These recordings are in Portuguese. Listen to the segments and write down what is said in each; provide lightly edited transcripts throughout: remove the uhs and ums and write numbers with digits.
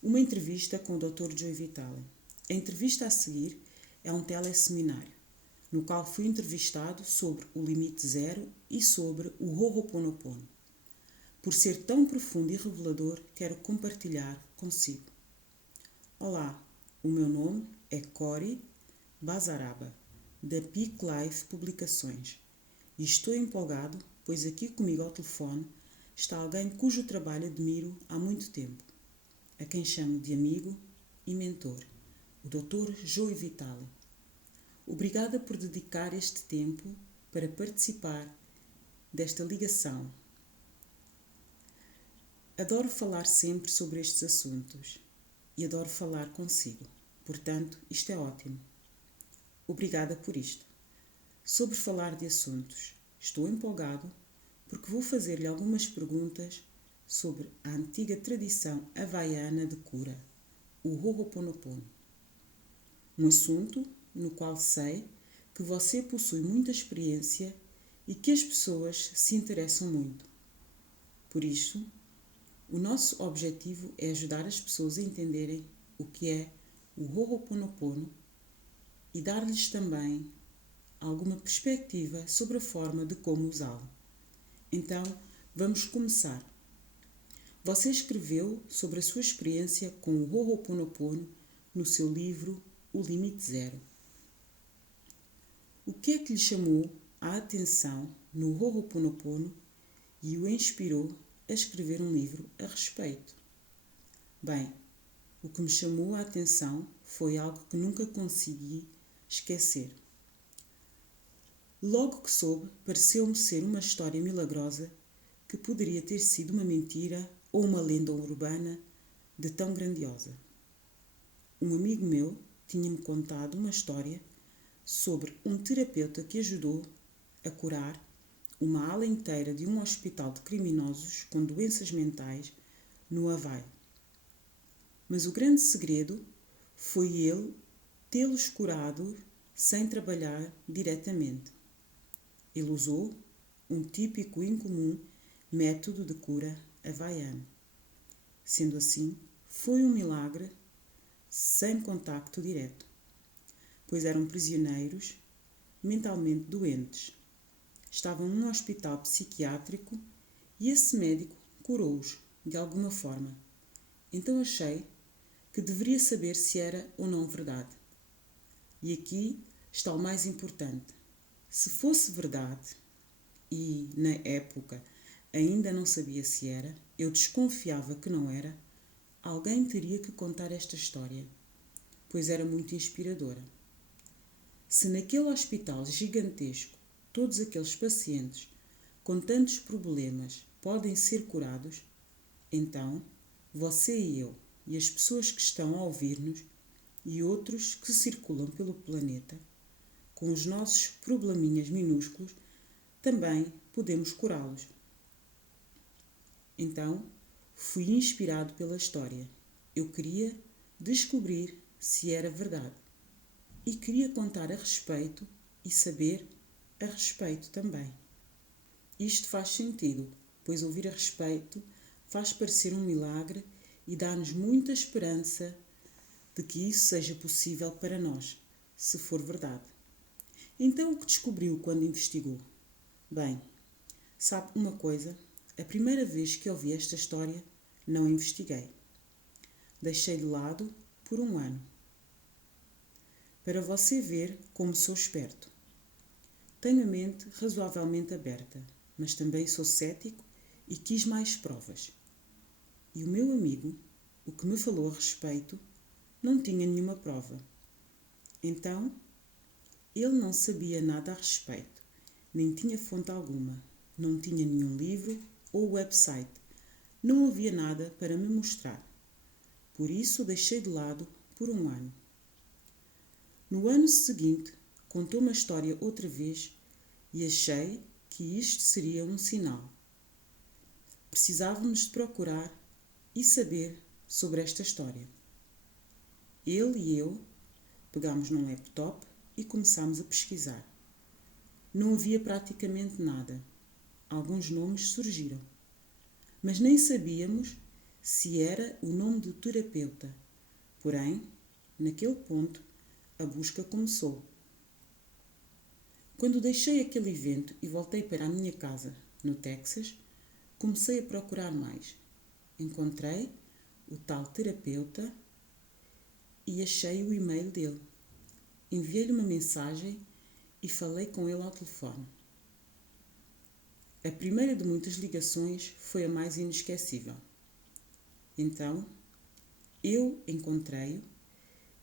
Uma entrevista com o Dr. Joe Vitale. A entrevista a seguir é um teleseminário, no qual fui entrevistado sobre o limite zero e sobre o Ho'oponopono. Por ser tão profundo e revelador, quero compartilhar consigo. Olá, o meu nome é Cori Bazaraba, da Peak Life Publicações, e estou empolgado, pois aqui comigo ao telefone está alguém cujo trabalho admiro há muito tempo, a quem chamo de amigo e mentor, o Dr. Joe Vitale. Obrigada por dedicar este tempo para participar desta ligação. Adoro falar sempre sobre estes assuntos e adoro falar consigo, portanto, isto é ótimo. Obrigada por isto. Sobre falar de assuntos, estou empolgado porque vou fazer-lhe algumas perguntas sobre a antiga tradição havaiana de cura, o Ho'oponopono. Um assunto no qual sei que você possui muita experiência e que as pessoas se interessam muito. Por isso, o nosso objetivo é ajudar as pessoas a entenderem o que é o Ho'oponopono e dar-lhes também alguma perspectiva sobre a forma de como usá-lo. Então, vamos começar. Você escreveu sobre a sua experiência com o Ho'oponopono no seu livro O Limite Zero. O que é que lhe chamou a atenção no Ho'oponopono e o inspirou a escrever um livro a respeito? Bem, o que me chamou a atenção foi algo que nunca consegui esquecer. Logo que soube, pareceu-me ser uma história milagrosa que poderia ter sido uma mentira ou uma lenda urbana de tão grandiosa. Um amigo meu tinha-me contado uma história sobre um terapeuta que ajudou a curar uma ala inteira de um hospital de criminosos com doenças mentais no Havaí. Mas o grande segredo foi ele tê-los curado sem trabalhar diretamente. Ele usou um típico e incomum método de cura havaiano. Sendo assim, foi um milagre sem contacto direto, pois eram prisioneiros mentalmente doentes. Estavam num hospital psiquiátrico e esse médico curou-os de alguma forma. Então achei que deveria saber se era ou não verdade. E aqui está o mais importante. Se fosse verdade, e na época ainda não sabia se era, eu desconfiava que não era, alguém teria que contar esta história, pois era muito inspiradora. Se naquele hospital gigantesco todos aqueles pacientes com tantos problemas podem ser curados, então você e eu e as pessoas que estão a ouvir-nos e outros que circulam pelo planeta, com os nossos probleminhas minúsculos, também podemos curá-los. Então, fui inspirado pela história. Eu queria descobrir se era verdade. E queria contar a respeito e saber a respeito também. Isto faz sentido, pois ouvir a respeito faz parecer um milagre e dá-nos muita esperança de que isso seja possível para nós, se for verdade. Então, o que descobriu quando investigou? Bem, sabe uma coisa? A primeira vez que ouvi esta história, não investiguei. Deixei de lado por um ano. Para você ver como sou esperto. Tenho a mente razoavelmente aberta, mas também sou cético e quis mais provas. E o meu amigo, o que me falou a respeito, não tinha nenhuma prova. Então, ele não sabia nada a respeito, nem tinha fonte alguma, não tinha nenhum livro ou website, não havia nada para me mostrar. Por isso o deixei de lado por um ano. No ano seguinte, contou-me a história outra vez e achei que isto seria um sinal. Precisávamos de procurar e saber sobre esta história. Ele e eu pegámos num laptop e começámos a pesquisar. Não havia praticamente nada. Alguns nomes surgiram, mas nem sabíamos se era o nome do terapeuta. Porém, naquele ponto, a busca começou. Quando deixei aquele evento e voltei para a minha casa, no Texas, comecei a procurar mais. Encontrei o tal terapeuta e achei o e-mail dele. Enviei-lhe uma mensagem e falei com ele ao telefone. A primeira de muitas ligações foi a mais inesquecível. Então, eu encontrei-o,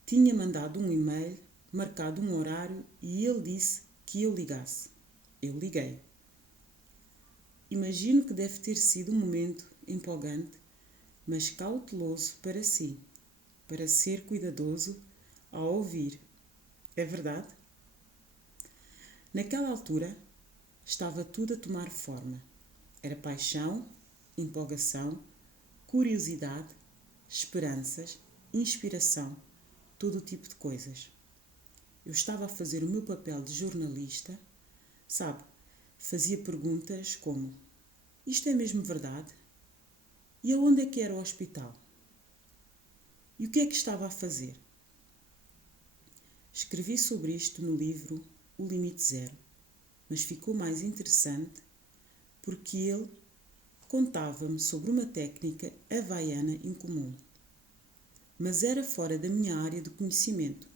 tinha mandado um e-mail, marcado um horário e ele disse que eu ligasse. Eu liguei. Imagino que deve ter sido um momento empolgante, mas cauteloso para si, para ser cuidadoso ao ouvir. É verdade? Naquela altura, estava tudo a tomar forma. Era paixão, empolgação, curiosidade, esperanças, inspiração, todo o tipo de coisas. Eu estava a fazer o meu papel de jornalista, sabe? Fazia perguntas como: isto é mesmo verdade? E aonde é que era o hospital? E o que é que estava a fazer? Escrevi sobre isto no livro O Limite Zero, mas ficou mais interessante porque ele contava-me sobre uma técnica havaiana incomum. Mas era fora da minha área de conhecimento.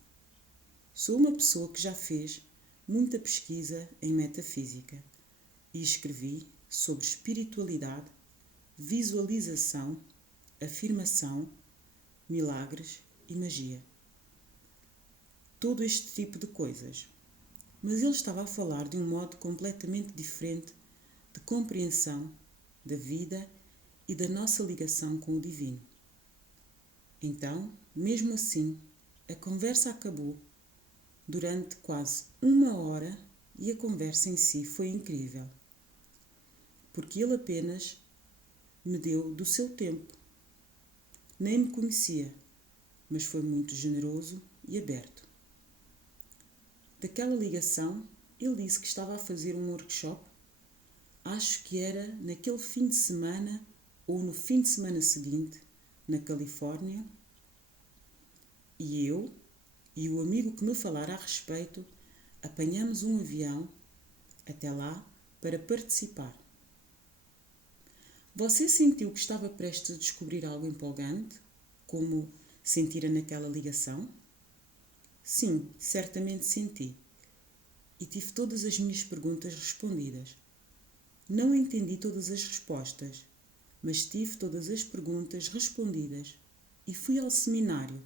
Sou uma pessoa que já fez muita pesquisa em metafísica e escrevi sobre espiritualidade, visualização, afirmação, milagres e magia. Todo este tipo de coisas. Mas ele estava a falar de um modo completamente diferente de compreensão da vida e da nossa ligação com o divino. Então, mesmo assim, a conversa acabou durante quase 1 hora e a conversa em si foi incrível. Porque ele apenas me deu do seu tempo. Nem me conhecia, mas foi muito generoso e aberto. Daquela ligação, ele disse que estava a fazer um workshop, acho que era naquele fim de semana ou no fim de semana seguinte, na Califórnia, e eu e o amigo que me falara a respeito apanhamos um avião até lá para participar. Você sentiu que estava prestes a descobrir algo empolgante, como sentira naquela ligação? Sim, certamente senti. E tive todas as minhas perguntas respondidas. Não entendi todas as respostas, mas tive todas as perguntas respondidas e fui ao seminário,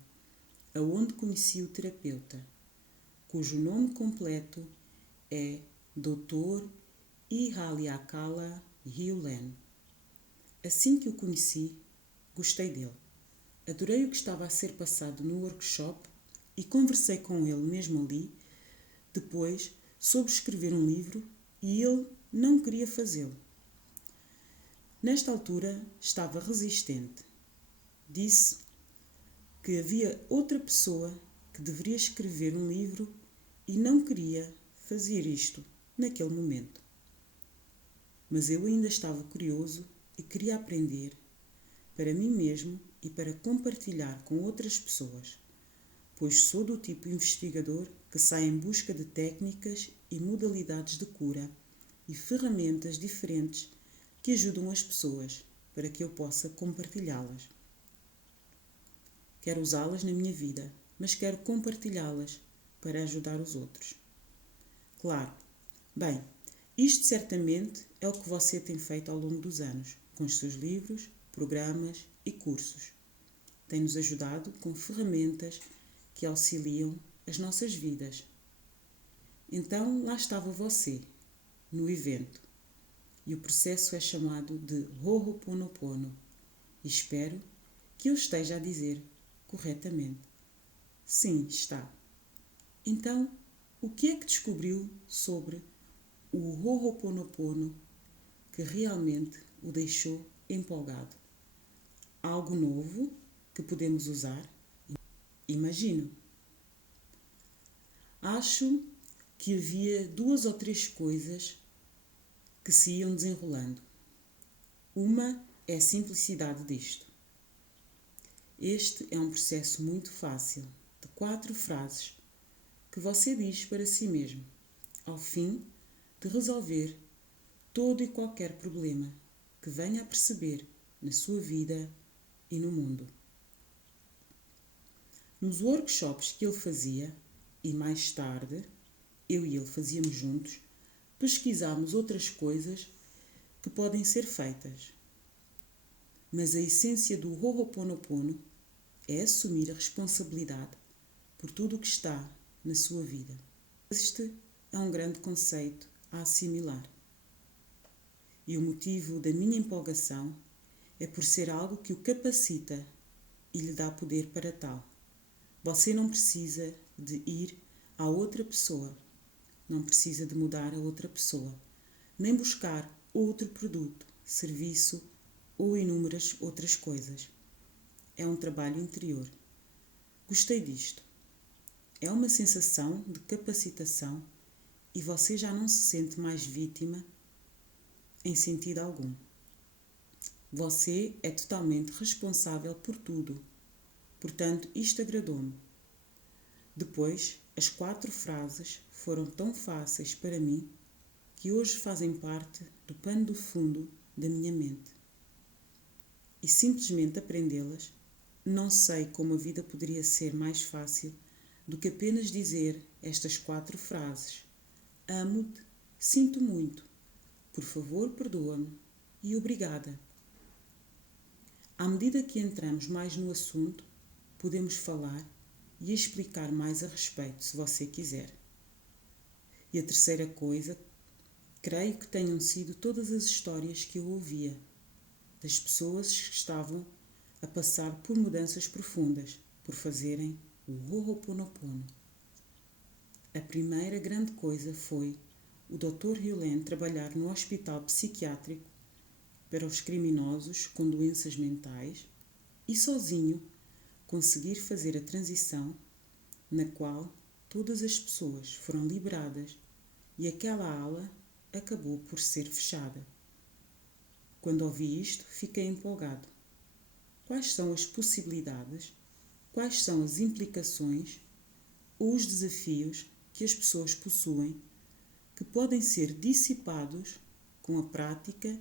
aonde conheci o terapeuta, cujo nome completo é Dr. Ihaliakala Hewlett. Assim que o conheci, gostei dele. Adorei o que estava a ser passado no workshop e conversei com ele mesmo ali, depois, sobre escrever um livro e ele não queria fazê-lo. Nesta altura, estava resistente. Disse que havia outra pessoa que deveria escrever um livro e não queria fazer isto naquele momento. Mas eu ainda estava curioso e queria aprender para mim mesmo e para compartilhar com outras pessoas, pois sou do tipo investigador que sai em busca de técnicas e modalidades de cura e ferramentas diferentes que ajudam as pessoas para que eu possa compartilhá-las. Quero usá-las na minha vida, mas quero compartilhá-las para ajudar os outros. Claro, bem, isto certamente é o que você tem feito ao longo dos anos, com os seus livros, programas e cursos. Tem-nos ajudado com ferramentas que auxiliam as nossas vidas. Então, lá estava você, no evento. E o processo é chamado de Ho'oponopono. E espero que eu esteja a dizer corretamente. Sim, está. Então, o que é que descobriu sobre o Ho'oponopono que realmente o deixou empolgado? Algo novo que podemos usar? Imagino. Acho que havia 2 ou 3 coisas que se iam desenrolando. Uma é a simplicidade disto. Este é um processo muito fácil, de 4 frases, que você diz para si mesmo, ao fim de resolver todo e qualquer problema que venha a perceber na sua vida e no mundo. Nos workshops que ele fazia, e mais tarde, eu e ele fazíamos juntos, pesquisámos outras coisas que podem ser feitas. Mas a essência do Ho'oponopono é assumir a responsabilidade por tudo o que está na sua vida. Este é um grande conceito a assimilar. E o motivo da minha empolgação é por ser algo que o capacita e lhe dá poder para tal. Você não precisa de ir a outra pessoa, não precisa de mudar a outra pessoa, nem buscar outro produto, serviço ou inúmeras outras coisas. É um trabalho interior. Gostei disto. É uma sensação de capacitação e você já não se sente mais vítima em sentido algum. Você é totalmente responsável por tudo. Portanto, isto agradou-me. Depois, as 4 frases foram tão fáceis para mim que hoje fazem parte do pano de fundo da minha mente. E simplesmente aprendê-las, não sei como a vida poderia ser mais fácil do que apenas dizer estas 4 frases. Amo-te, sinto muito, por favor perdoa-me e obrigada. À medida que entramos mais no assunto, podemos falar e explicar mais a respeito, se você quiser. E a terceira coisa, creio que tenham sido todas as histórias que eu ouvia, das pessoas que estavam a passar por mudanças profundas, por fazerem o Ho'oponopono. A primeira grande coisa foi o Dr. Hewlett trabalhar no hospital psiquiátrico para os criminosos com doenças mentais e sozinho conseguir fazer a transição na qual todas as pessoas foram liberadas e aquela ala acabou por ser fechada. Quando ouvi isto, fiquei empolgado. Quais são as possibilidades, quais são as implicações ou os desafios que as pessoas possuem que podem ser dissipados com a prática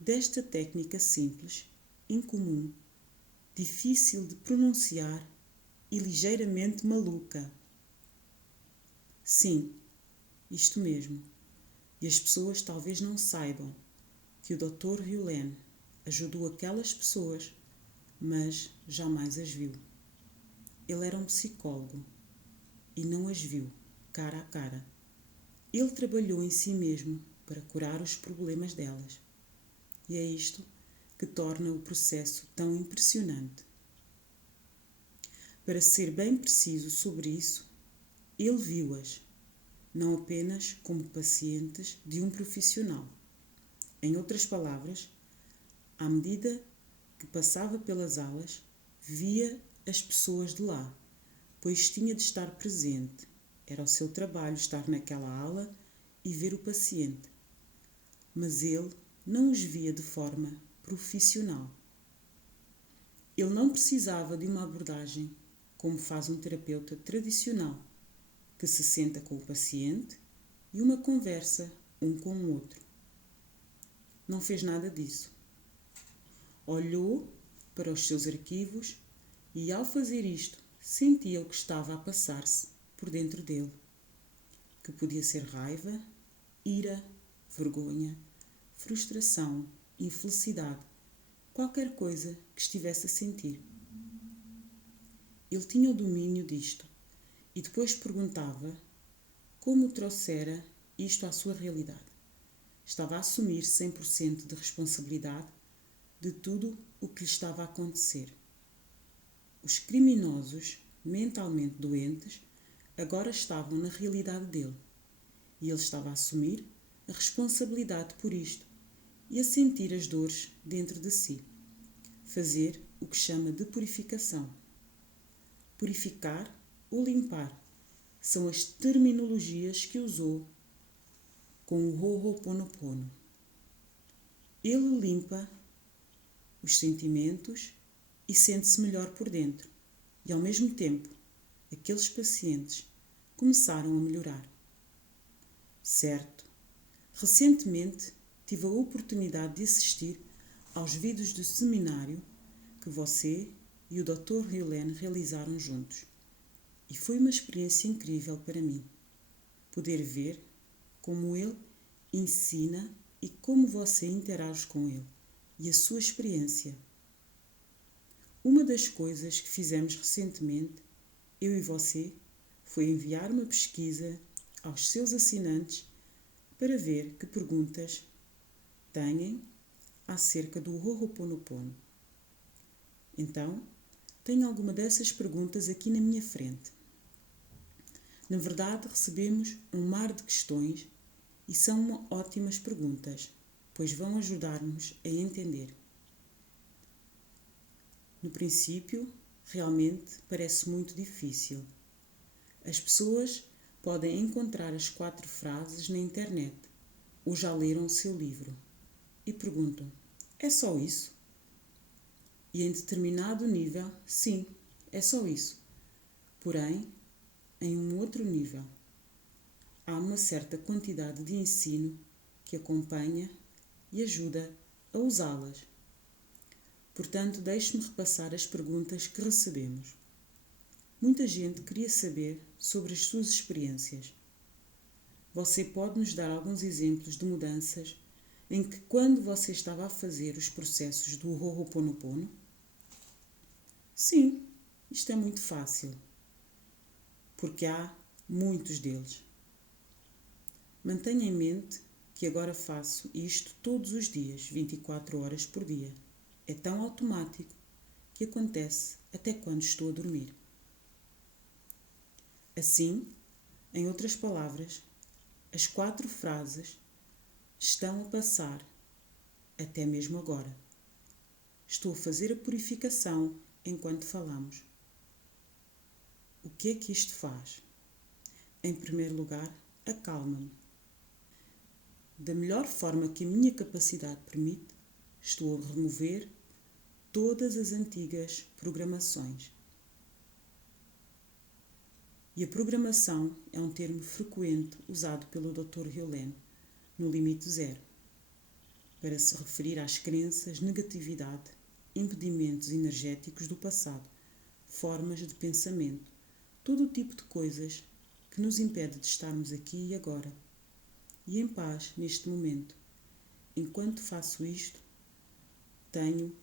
desta técnica simples, incomum, difícil de pronunciar e ligeiramente maluca. Sim, isto mesmo. E as pessoas talvez não saibam que o Dr. Hewlett ajudou aquelas pessoas, mas jamais as viu. Ele era um psicólogo e não as viu cara a cara. Ele trabalhou em si mesmo para curar os problemas delas. E é isto que torna o processo tão impressionante. Para ser bem preciso sobre isso, ele viu-as, não apenas como pacientes de um profissional. Em outras palavras, à medida que passava pelas alas, via as pessoas de lá, pois tinha de estar presente. Era o seu trabalho estar naquela ala e ver o paciente. Mas ele não os via de forma profissional. Ele não precisava de uma abordagem como faz um terapeuta tradicional, que se senta com o paciente e uma conversa um com o outro. Não fez nada disso. Olhou para os seus arquivos e, ao fazer isto, sentia o que estava a passar-se por dentro dele, que podia ser raiva, ira, vergonha, frustração, infelicidade, qualquer coisa que estivesse a sentir. Ele tinha o domínio disto e depois perguntava como trouxera isto à sua realidade. Estava a assumir 100% de responsabilidade de tudo o que lhe estava a acontecer. Os criminosos mentalmente doentes agora estavam na realidade dele e ele estava a assumir a responsabilidade por isto e a sentir as dores dentro de si. Fazer o que chama de purificação. Purificar ou limpar são as terminologias que usou com o Ho'oponopono. Ele limpa os sentimentos e sente-se melhor por dentro. E ao mesmo tempo, aqueles pacientes começaram a melhorar. Certo, recentemente tive a oportunidade de assistir aos vídeos do seminário que você e o Dr. Hyolen realizaram juntos. E foi uma experiência incrível para mim. Poder ver como ele ensina e como você interage com ele e a sua experiência. Uma das coisas que fizemos recentemente, eu e você, foi enviar uma pesquisa aos seus assinantes para ver que perguntas têm acerca do Ho'oponopono. Então, tenho alguma dessas perguntas aqui na minha frente. Na verdade, recebemos um mar de questões e são ótimas perguntas, pois vão ajudar-nos a entender. No princípio, realmente parece muito difícil. As pessoas podem encontrar as 4 frases na internet ou já leram o seu livro e perguntam: é só isso? E em determinado nível, sim, é só isso. Porém, em um outro nível, há uma certa quantidade de ensino que acompanha e ajuda a usá-las. Portanto, deixe-me repassar as perguntas que recebemos. Muita gente queria saber sobre as suas experiências. Você pode nos dar alguns exemplos de mudanças em que, quando você estava a fazer os processos do Ho'oponopono? Sim, isto é muito fácil, porque há muitos deles. Mantenha em mente que agora faço isto todos os dias, 24 horas por dia. É tão automático que acontece até quando estou a dormir. Assim, em outras palavras, as 4 frases estão a passar até mesmo agora. Estou a fazer a purificação enquanto falamos. O que é que isto faz? Em primeiro lugar, acalma-me. Da melhor forma que a minha capacidade permite, estou a remover todas as antigas programações. E a programação é um termo frequente usado pelo Dr. Hyolen no limite zero, para se referir às crenças, negatividade, impedimentos energéticos do passado, formas de pensamento, todo o tipo de coisas que nos impede de estarmos aqui e agora, e em paz neste momento. Enquanto faço isto, tenho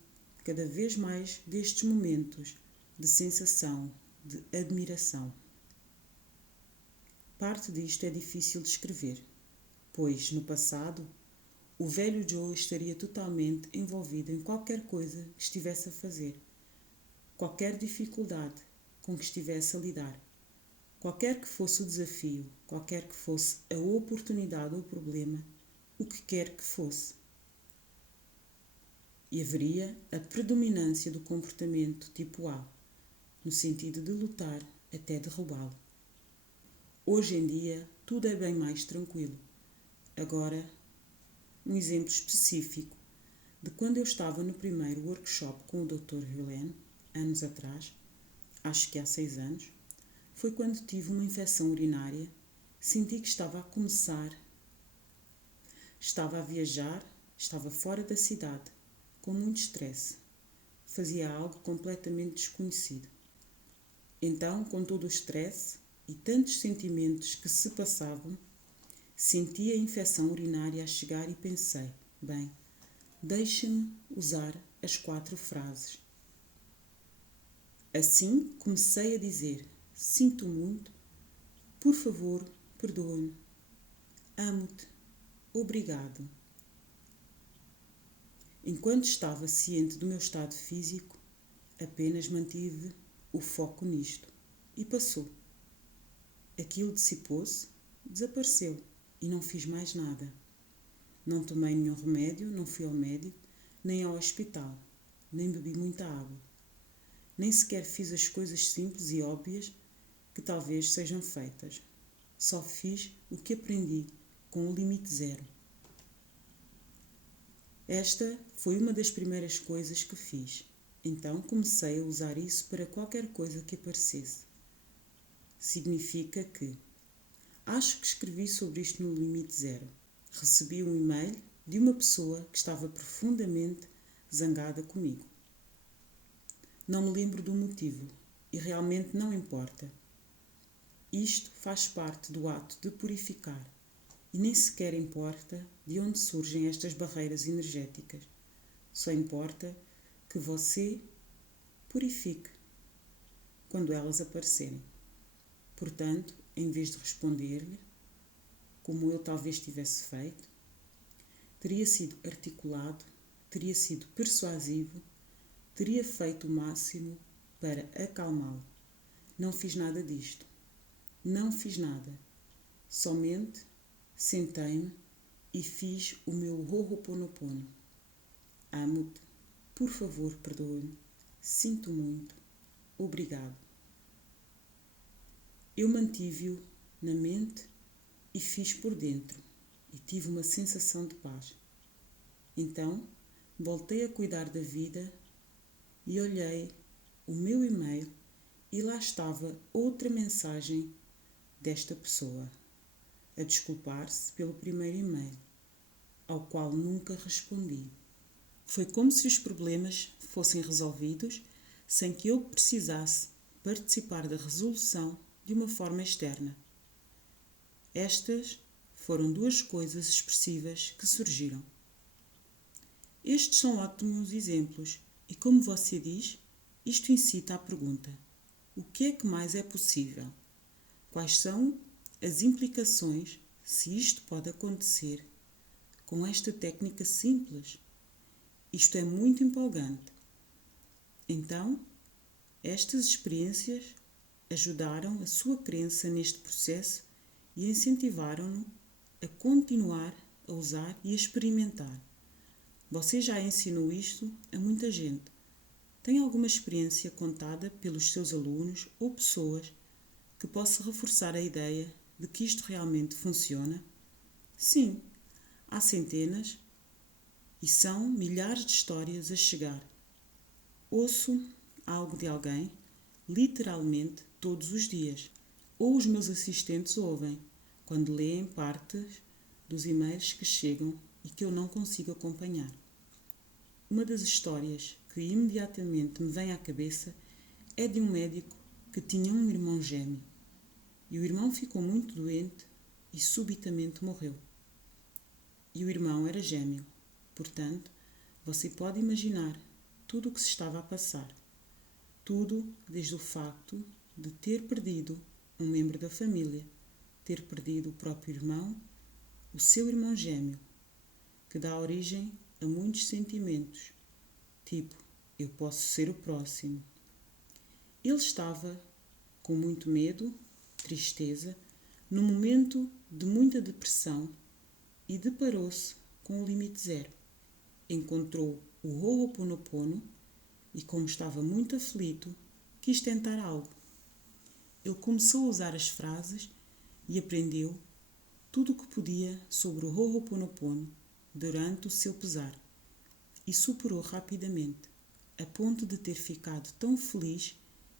cada vez mais destes momentos de sensação, de admiração. Parte disto é difícil de escrever, pois, no passado, o velho Joe estaria totalmente envolvido em qualquer coisa que estivesse a fazer, qualquer dificuldade com que estivesse a lidar, qualquer que fosse o desafio, qualquer que fosse a oportunidade ou o problema, o que quer que fosse. E haveria a predominância do comportamento tipo A, no sentido de lutar até derrubá-lo. Hoje em dia, tudo é bem mais tranquilo. Agora, um exemplo específico de quando eu estava no primeiro workshop com o Dr. Hyolen, anos atrás, acho que há 6 anos, foi quando tive uma infecção urinária, senti que estava a começar, estava a viajar, estava fora da cidade, com muito estresse, fazia algo completamente desconhecido. Então, com todo o estresse e tantos sentimentos que se passavam, senti a infecção urinária a chegar e pensei, bem, deixe-me usar as 4 frases. Assim comecei a dizer, sinto muito, por favor, perdoa-me, amo-te, obrigado. Enquanto estava ciente do meu estado físico, apenas mantive o foco nisto e passou. Aquilo dissipou-se, desapareceu e não fiz mais nada. Não tomei nenhum remédio, não fui ao médico, nem ao hospital, nem bebi muita água. Nem sequer fiz as coisas simples e óbvias que talvez sejam feitas. Só fiz o que aprendi com o limite zero. Esta foi uma das primeiras coisas que fiz. Então comecei a usar isso para qualquer coisa que aparecesse. Significa que acho que escrevi sobre isto no Limite Zero. Recebi um e-mail de uma pessoa que estava profundamente zangada comigo. Não me lembro do motivo e realmente não importa. Isto faz parte do ato de purificar e nem sequer importa de onde surgem estas barreiras energéticas. Só importa que você purifique quando elas aparecerem. Portanto, em vez de responder-lhe, como eu talvez tivesse feito, teria sido articulado, teria sido persuasivo, teria feito o máximo para acalmá-lo. Não fiz nada disto. Não fiz nada. Somente sentei-me e fiz o meu Ho'oponopono. Amo-te. Por favor, perdoa-me. Sinto muito. Obrigado. Eu mantive-o na mente e fiz por dentro e tive uma sensação de paz. Então, voltei a cuidar da vida e olhei o meu e-mail e lá estava outra mensagem desta pessoa, a desculpar-se pelo primeiro e-mail, ao qual nunca respondi. Foi como se os problemas fossem resolvidos sem que eu precisasse participar da resolução de uma forma externa. Estas foram duas coisas expressivas que surgiram. Estes são ótimos exemplos e, como você diz, isto incita à pergunta: o que é que mais é possível? Quais são as implicações se isto pode acontecer com esta técnica simples? Isto é muito empolgante. Então, estas experiências ajudaram a sua crença neste processo e incentivaram-no a continuar a usar e a experimentar. Você já ensinou isto a muita gente. Tem alguma experiência contada pelos seus alunos ou pessoas que possa reforçar a ideia de que isto realmente funciona? Sim, há centenas e são milhares de histórias a chegar. Ouço algo de alguém, literalmente todos os dias, ou os meus assistentes ouvem, quando leem partes dos e-mails que chegam e que eu não consigo acompanhar. Uma das histórias que imediatamente me vem à cabeça é de um médico que tinha um irmão gêmeo. E o irmão ficou muito doente e subitamente morreu. E o irmão era gêmeo. Portanto, você pode imaginar tudo o que se estava a passar. Tudo desde o facto de ter perdido um membro da família, ter perdido o próprio irmão, o seu irmão gêmeo, que dá origem a muitos sentimentos, tipo, eu posso ser o próximo. Ele estava com muito medo, tristeza, num momento de muita depressão e deparou-se com o limite zero. Encontrou o Ho'oponopono e, como estava muito aflito, quis tentar algo. Ele começou a usar as frases e aprendeu tudo o que podia sobre o Ho'oponopono durante o seu pesar e superou rapidamente, a ponto de ter ficado tão feliz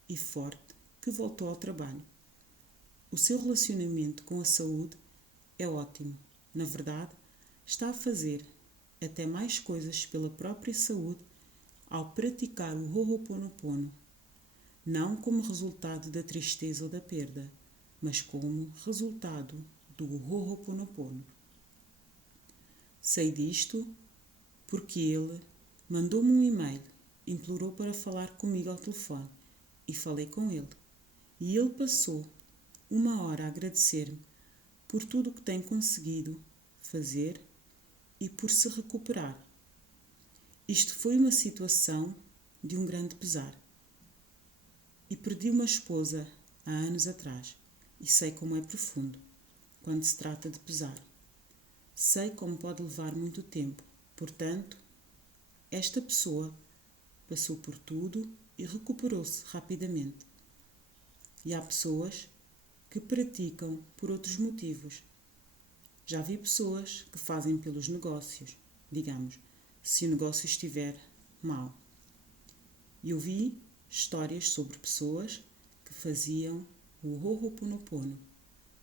e forte que voltou ao trabalho. O seu relacionamento com a saúde é ótimo. Na verdade, está a fazer até mais coisas pela própria saúde ao praticar o Ho'oponopono, não como resultado da tristeza ou da perda, mas como resultado do Ho'oponopono. Sei disto porque ele mandou-me um e-mail, implorou para falar comigo ao telefone e falei com ele. E ele passou 1 hora a agradecer-me por tudo o que tem conseguido fazer e por se recuperar. Isto foi uma situação de um grande pesar. E perdi uma esposa há anos atrás e sei como é profundo quando se trata de pesar. Sei como pode levar muito tempo. Portanto, esta pessoa passou por tudo e recuperou-se rapidamente. E há pessoas que praticam por outros motivos. Já vi pessoas que fazem pelos negócios, digamos, se o negócio estiver mal. E ouvi histórias sobre pessoas que faziam o Ho'oponopono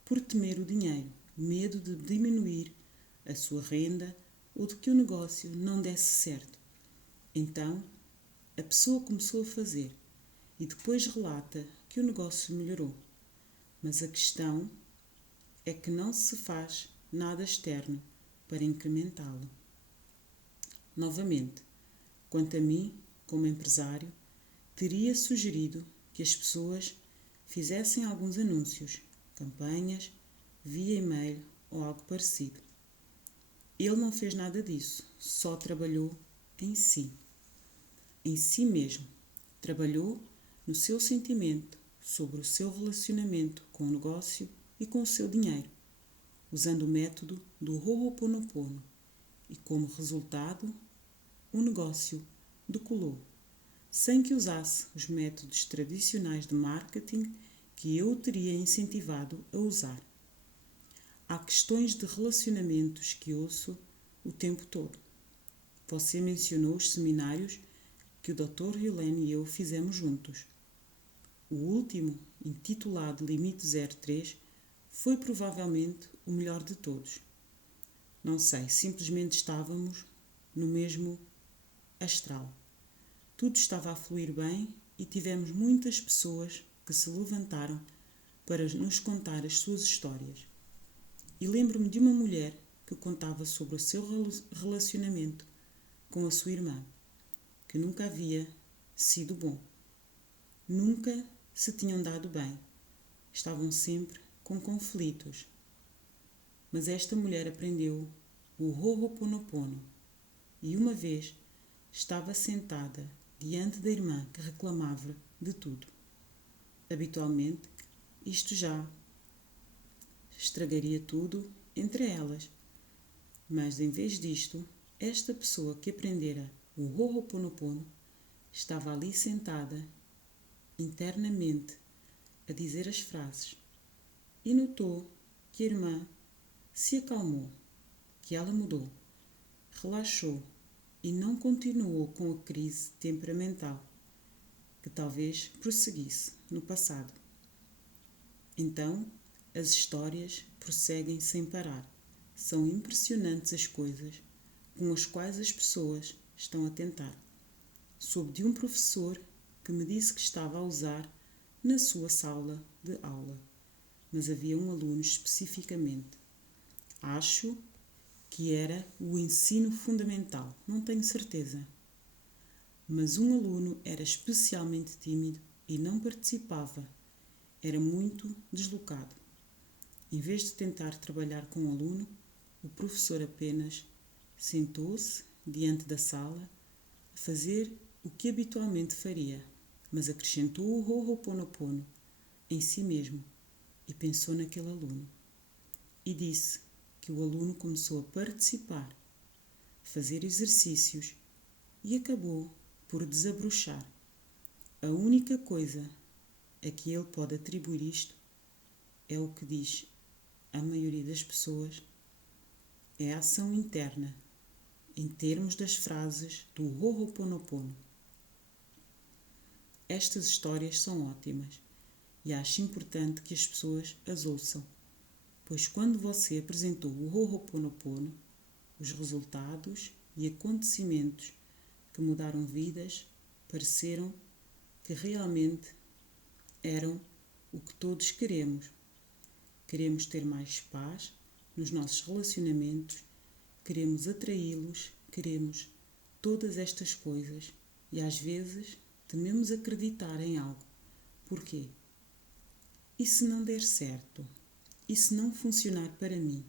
por temer o dinheiro, medo de diminuir a sua renda ou de que o negócio não desse certo. Então, a pessoa começou a fazer e depois relata que o negócio melhorou. Mas a questão é que não se faz nada externo para incrementá-lo. Novamente, quanto a mim, como empresário, teria sugerido que as pessoas fizessem alguns anúncios, campanhas, via e-mail ou algo parecido. Ele não fez nada disso, só trabalhou em si mesmo. Trabalhou no seu sentimento sobre o seu relacionamento com o negócio e com o seu dinheiro, usando o método do Ho'oponopono, e como resultado, o negócio decolou, sem que usasse os métodos tradicionais de marketing que eu o teria incentivado a usar. Há questões de relacionamentos que ouço o tempo todo. Você mencionou os seminários que o Dr. Helene e eu fizemos juntos. O último, intitulado Limite 03, foi provavelmente o melhor de todos. Não sei, simplesmente estávamos no mesmo astral. Tudo estava a fluir bem e tivemos muitas pessoas que se levantaram para nos contar as suas histórias. E lembro-me de uma mulher que contava sobre o seu relacionamento com a sua irmã, que nunca havia sido bom. Nunca se tinham dado bem. Estavam sempre com conflitos. Mas esta mulher aprendeu o Ho'oponopono e uma vez estava sentada diante da irmã que reclamava de tudo. Habitualmente, isto já estragaria tudo entre elas. Mas em vez disto, esta pessoa que aprendera o Ho'oponopono estava ali sentada internamente a dizer as frases e notou que a irmã se acalmou, que ela mudou, relaxou e não continuou com a crise temperamental que talvez prosseguisse no passado. Então, as histórias prosseguem sem parar. São impressionantes as coisas com as quais as pessoas estão a tentar. Soube de um professor que me disse que estava a usar na sua sala de aula, mas havia um aluno especificamente. Acho que era o ensino fundamental, não tenho certeza. Mas um aluno era especialmente tímido e não participava. Era muito deslocado. Em vez de tentar trabalhar com o aluno, o professor apenas sentou-se diante da sala a fazer o que habitualmente faria, mas acrescentou o Ho'oponopono em si mesmo e pensou naquele aluno. E disse que o aluno começou a participar, a fazer exercícios e acabou por desabrochar. A única coisa a que ele pode atribuir isto é o que diz a maioria das pessoas, é a ação interna, em termos das frases do Ho'oponopono. Estas histórias são ótimas e acho importante que as pessoas as ouçam, pois quando você apresentou o Ho'oponopono, os resultados e acontecimentos que mudaram vidas pareceram que realmente eram o que todos queremos. Queremos ter mais paz nos nossos relacionamentos, queremos atraí-los, queremos todas estas coisas e às vezes tememos acreditar em algo. Porquê? E se não der certo? E se não funcionar para mim?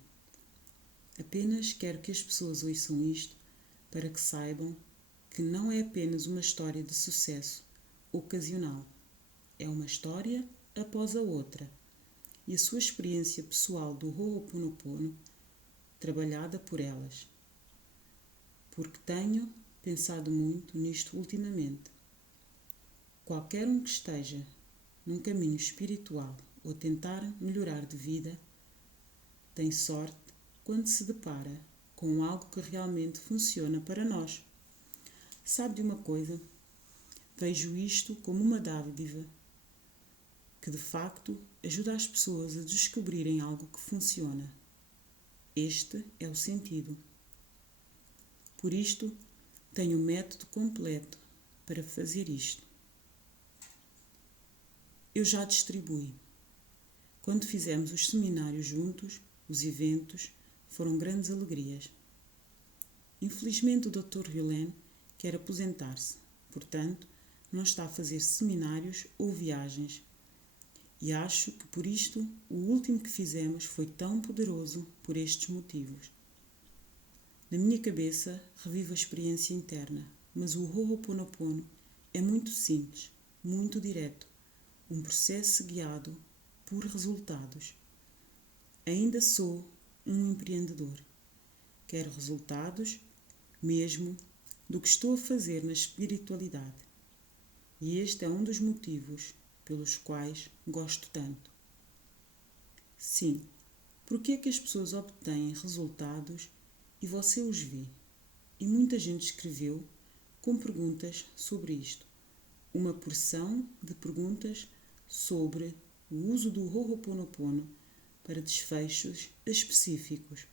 Apenas quero que as pessoas ouçam isto para que saibam que não é apenas uma história de sucesso ocasional. É uma história após a outra. E a sua experiência pessoal do Ho'oponopono, trabalhada por elas. Porque tenho pensado muito nisto ultimamente. Qualquer um que esteja num caminho espiritual ou a tentar melhorar de vida, tem sorte quando se depara com algo que realmente funciona para nós. Sabe de uma coisa? vejo isto como uma dádiva que, de facto, ajuda as pessoas a descobrirem algo que funciona. Este é o sentido. Por isto, tenho o método completo para fazer isto. Eu já distribuí. Quando fizemos os seminários juntos, os eventos foram grandes alegrias. Infelizmente, o Dr. Hélène quer aposentar-se, portanto, não está a fazer seminários ou viagens. E acho que por isto o último que fizemos foi tão poderoso por estes motivos. Na minha cabeça revivo a experiência interna, mas o Ho'oponopono é muito simples, muito direto, um processo guiado por resultados. Ainda sou um empreendedor. Quero resultados, mesmo, do que estou a fazer na espiritualidade. E este é um dos motivos pelos quais gosto tanto. Sim, porque é que as pessoas obtêm resultados e você os vê? E muita gente escreveu com perguntas sobre isto. Uma porção de perguntas sobre o uso do Ho'oponopono para desfechos específicos.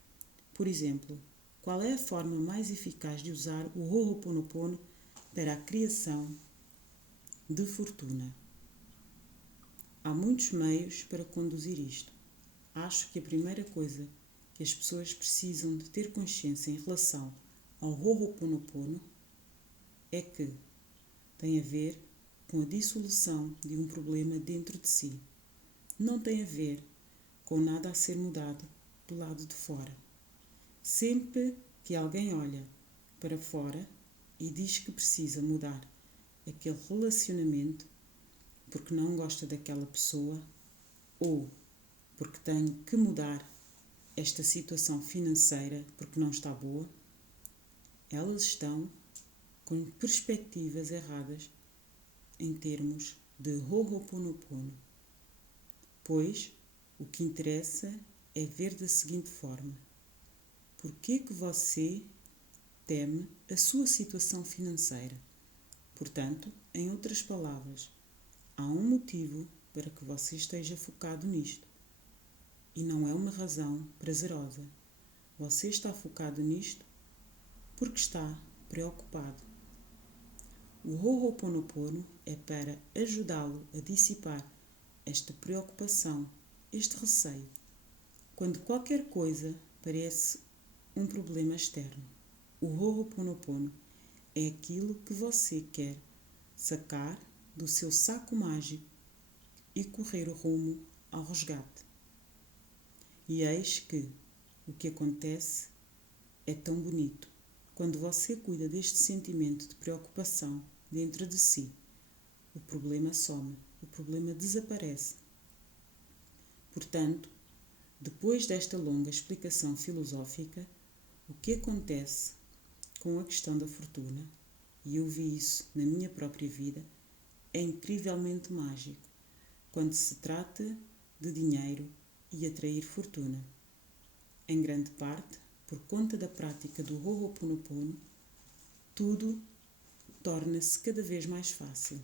Por exemplo, qual é a forma mais eficaz de usar o Ho'oponopono para a criação de fortuna? Há muitos meios para conduzir isto. Acho que a primeira coisa que as pessoas precisam de ter consciência em relação ao Ho'oponopono é que tem a ver com a dissolução de um problema dentro de si. Não tem a ver com nada a ser mudado do lado de fora. Sempre que alguém olha para fora e diz que precisa mudar aquele relacionamento porque não gosta daquela pessoa ou porque tem que mudar esta situação financeira porque não está boa, elas estão com perspectivas erradas em termos de Ho'oponopono. Pois o que interessa é ver da seguinte forma: por que você teme a sua situação financeira? Portanto, em outras palavras, há um motivo para que você esteja focado nisto. E não é uma razão prazerosa. Você está focado nisto porque está preocupado. O Ho'oponopono é para ajudá-lo a dissipar esta preocupação, este receio, quando qualquer coisa parece um problema externo. O Ho'oponopono é aquilo que você quer sacar do seu saco mágico e correr o rumo ao resgate. E eis que o que acontece é tão bonito. Quando você cuida deste sentimento de preocupação dentro de si, o problema some, o problema desaparece. Portanto, depois desta longa explicação filosófica, o que acontece com a questão da fortuna, e eu vi isso na minha própria vida, é incrivelmente mágico quando se trata de dinheiro e atrair fortuna. Em grande parte, por conta da prática do Ho'oponopono, tudo torna-se cada vez mais fácil.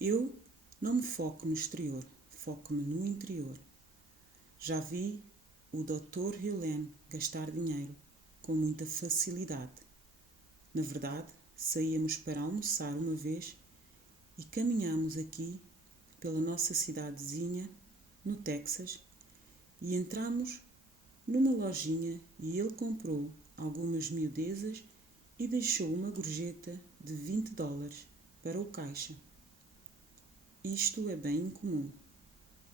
Eu não me foco no exterior, foco-me no interior. Já vi o Dr. Hélène gastar dinheiro com muita facilidade. Na verdade, saíamos para almoçar uma vez e caminhamos aqui pela nossa cidadezinha, no Texas, e entramos numa lojinha e ele comprou algumas miudezas e deixou uma gorjeta de $20 para o caixa. Isto é bem incomum.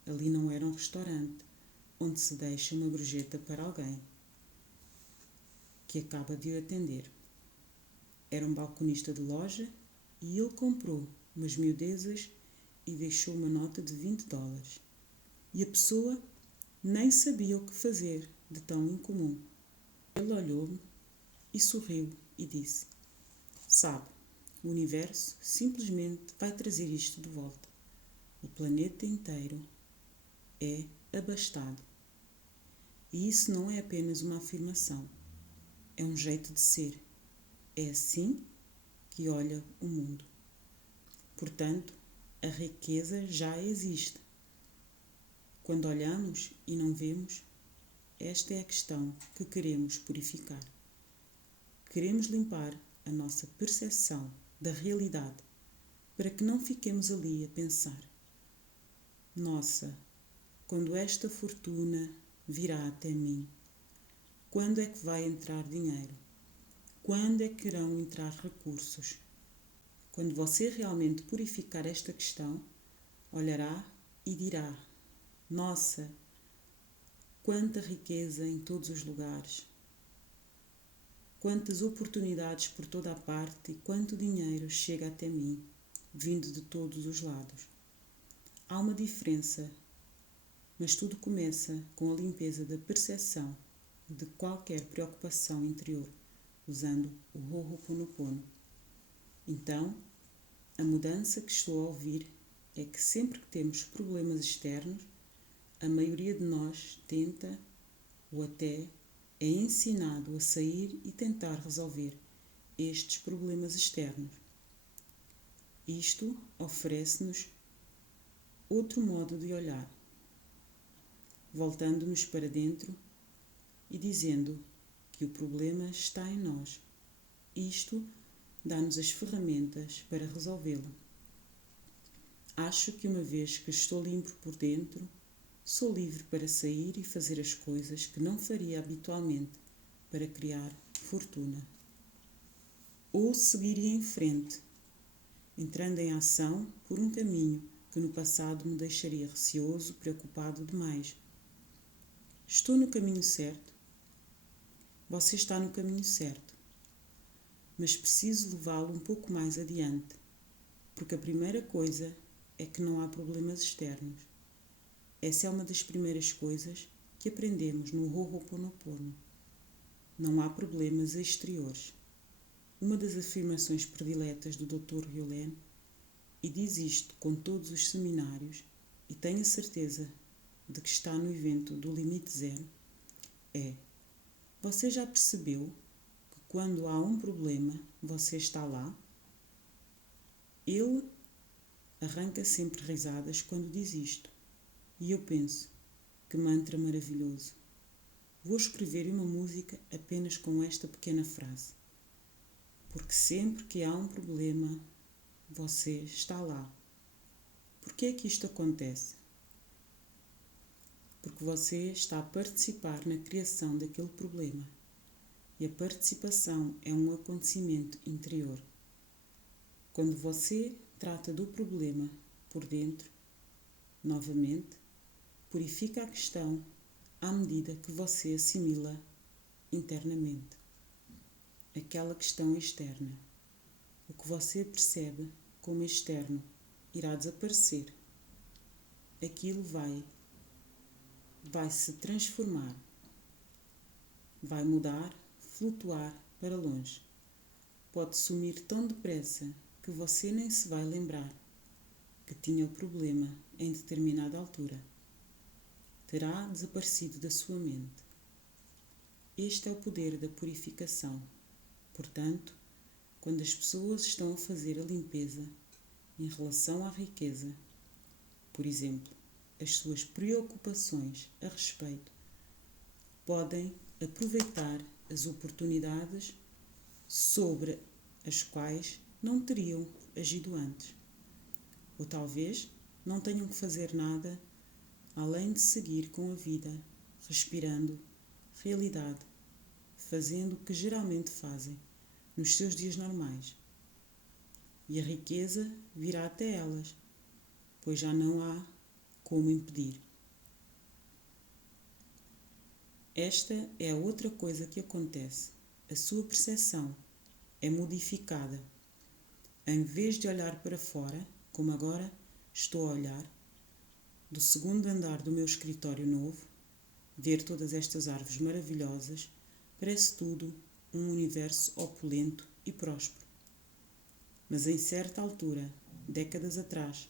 Ali não era um restaurante onde se deixa uma gorjeta para alguém que acaba de o atender. Era um balconista de loja e ele comprou umas miudezas e deixou uma nota de $20. E a pessoa nem sabia o que fazer de tão incomum. Ele olhou-me e sorriu e disse: sabe, o universo simplesmente vai trazer isto de volta. O planeta inteiro é abastado. E isso não é apenas uma afirmação, é um jeito de ser. É assim que olha o mundo. Portanto, a riqueza já existe. Quando olhamos e não vemos, esta é a questão que queremos purificar. Queremos limpar a nossa percepção da realidade para que não fiquemos ali a pensar: nossa, quando esta fortuna virá até mim, quando é que vai entrar dinheiro? Quando é que irão entrar recursos? Quando você realmente purificar esta questão, olhará e dirá: nossa, quanta riqueza em todos os lugares, quantas oportunidades por toda a parte e quanto dinheiro chega até mim, vindo de todos os lados. Há uma diferença, mas tudo começa com a limpeza da percepção de qualquer preocupação interior, usando o Ho'oponopono. Então, a mudança que estou a ouvir é que sempre que temos problemas externos, a maioria de nós tenta ou até é ensinado a sair e tentar resolver estes problemas externos. Isto oferece-nos outro modo de olhar, voltando-nos para dentro e dizendo que o problema está em nós. Isto dá-nos as ferramentas para resolvê-lo. Acho que uma vez que estou limpo por dentro, sou livre para sair e fazer as coisas que não faria habitualmente para criar fortuna. Ou seguiria em frente, entrando em ação por um caminho que no passado me deixaria receoso, preocupado demais. Estou no caminho certo? Você está no caminho certo, mas preciso levá-lo um pouco mais adiante, porque a primeira coisa é que não há problemas externos. Essa é uma das primeiras coisas que aprendemos no Ho'oponopono. Não há problemas exteriores. Uma das afirmações prediletas do Dr. Hyolen, e diz isto com todos os seminários, e tenho a certeza de que está no evento do Limite Zero, é: você já percebeu que quando há um problema, você está lá? Ele arranca sempre risadas quando diz isto. E eu penso, que mantra maravilhoso. Vou escrever uma música apenas com esta pequena frase. Porque sempre que há um problema, você está lá. Por que é que isto acontece? Porque você está a participar na criação daquele problema. E a participação é um acontecimento interior. Quando você trata do problema por dentro, novamente, purifica a questão à medida que você assimila internamente aquela questão externa. O que você percebe como externo irá desaparecer. Aquilo vai se transformar, vai mudar, flutuar para longe. Pode sumir tão depressa que você nem se vai lembrar que tinha o problema em determinada altura. Terá desaparecido da sua mente. Este é o poder da purificação. Portanto, quando as pessoas estão a fazer a limpeza em relação à riqueza, por exemplo, as suas preocupações a respeito, podem aproveitar as oportunidades sobre as quais não teriam agido antes. Ou talvez não tenham que fazer nada além de seguir com a vida, respirando realidade, fazendo o que geralmente fazem nos seus dias normais. E a riqueza virá até elas, pois já não há como impedir. Esta é a outra coisa que acontece. A sua percepção é modificada. Em vez de olhar para fora, como agora estou a olhar, do segundo andar do meu escritório novo, ver todas estas árvores maravilhosas, parece tudo um universo opulento e próspero. Mas em certa altura, décadas atrás,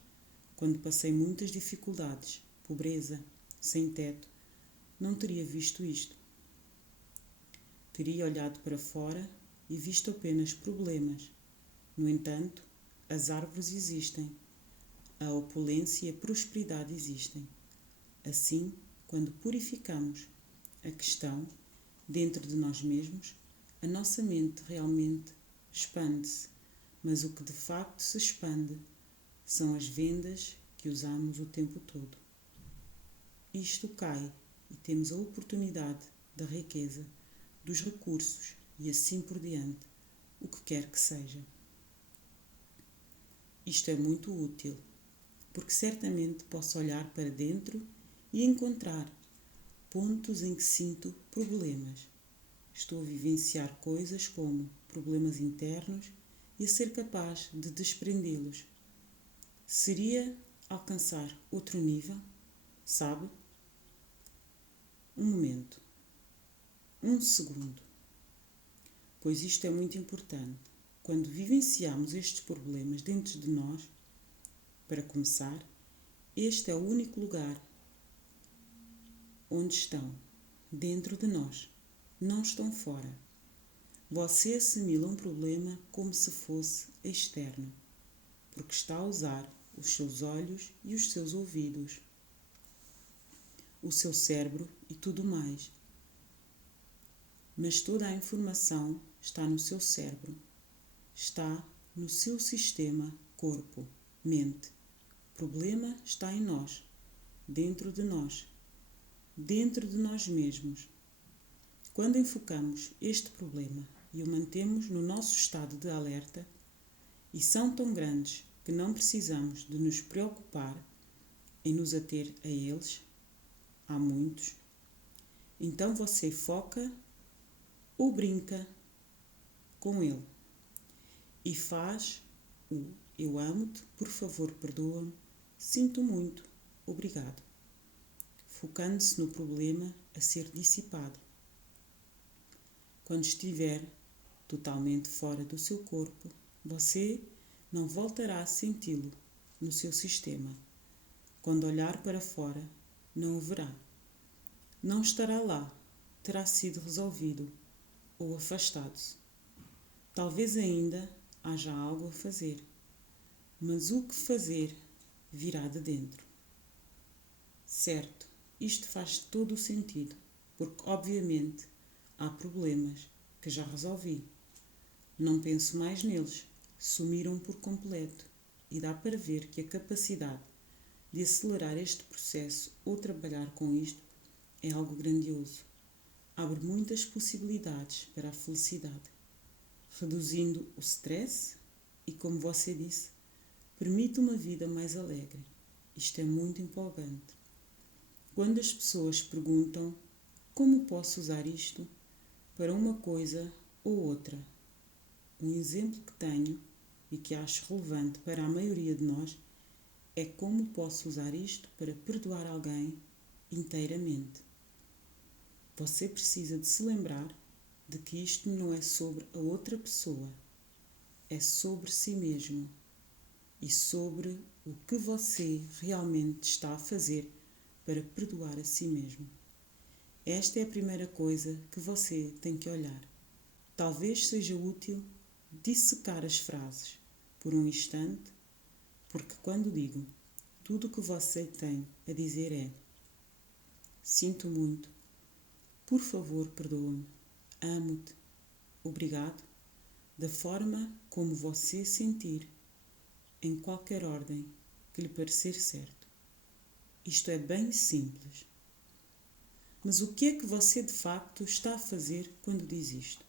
quando passei muitas dificuldades, pobreza, sem teto, não teria visto isto. Teria olhado para fora e visto apenas problemas. No entanto, as árvores existem, a opulência e a prosperidade existem. Assim, quando purificamos a questão dentro de nós mesmos, a nossa mente realmente expande-se, mas o que de facto se expande são as vendas que usamos o tempo todo. Isto cai e temos a oportunidade da riqueza, dos recursos e assim por diante, o que quer que seja. Isto é muito útil, porque certamente posso olhar para dentro e encontrar pontos em que sinto problemas. Estou a vivenciar coisas como problemas internos e a ser capaz de desprendê-los. Seria alcançar outro nível, sabe? Um momento, um segundo, pois isto é muito importante. Quando vivenciamos estes problemas dentro de nós, para começar, este é o único lugar onde estão, dentro de nós, não estão fora. Você assimila um problema como se fosse externo, porque está a usar os seus olhos e os seus ouvidos, o seu cérebro e tudo mais. Mas toda a informação está no seu cérebro, está no seu sistema corpo-mente. O problema está em nós, dentro de nós mesmos. Quando enfocamos este problema e o mantemos no nosso estado de alerta, e são tão grandes que não precisamos de nos preocupar em nos ater a eles, há muitos, então você foca ou brinca com ele e faz o eu amo-te, por favor perdoa-me, sinto muito, obrigado, focando-se no problema a ser dissipado. Quando estiver totalmente fora do seu corpo, você não voltará a senti-lo no seu sistema. Quando olhar para fora, não o verá. Não estará lá, terá sido resolvido ou afastado-se. Talvez ainda haja algo a fazer, mas o que fazer virá de dentro. Certo, isto faz todo o sentido, porque obviamente há problemas que já resolvi. Não penso mais neles, sumiram por completo e dá para ver que a capacidade de acelerar este processo ou trabalhar com isto é algo grandioso. Abre muitas possibilidades para a felicidade, reduzindo o stress e, como você disse, permite uma vida mais alegre. Isto é muito empolgante. Quando as pessoas perguntam como posso usar isto para uma coisa ou outra, um exemplo que tenho e que acho relevante para a maioria de nós é como posso usar isto para perdoar alguém inteiramente. Você precisa de se lembrar de que isto não é sobre a outra pessoa, é sobre si mesmo e sobre o que você realmente está a fazer para perdoar a si mesmo. Esta é a primeira coisa que você tem que olhar. Talvez seja útil dissecar as frases por um instante, porque quando digo tudo o que você tem a dizer é sinto muito, por favor perdoa-me, amo-te, obrigado, da forma como você sentir, em qualquer ordem que lhe parecer certo. Isto é bem simples. Mas o que é que você de facto está a fazer quando diz isto?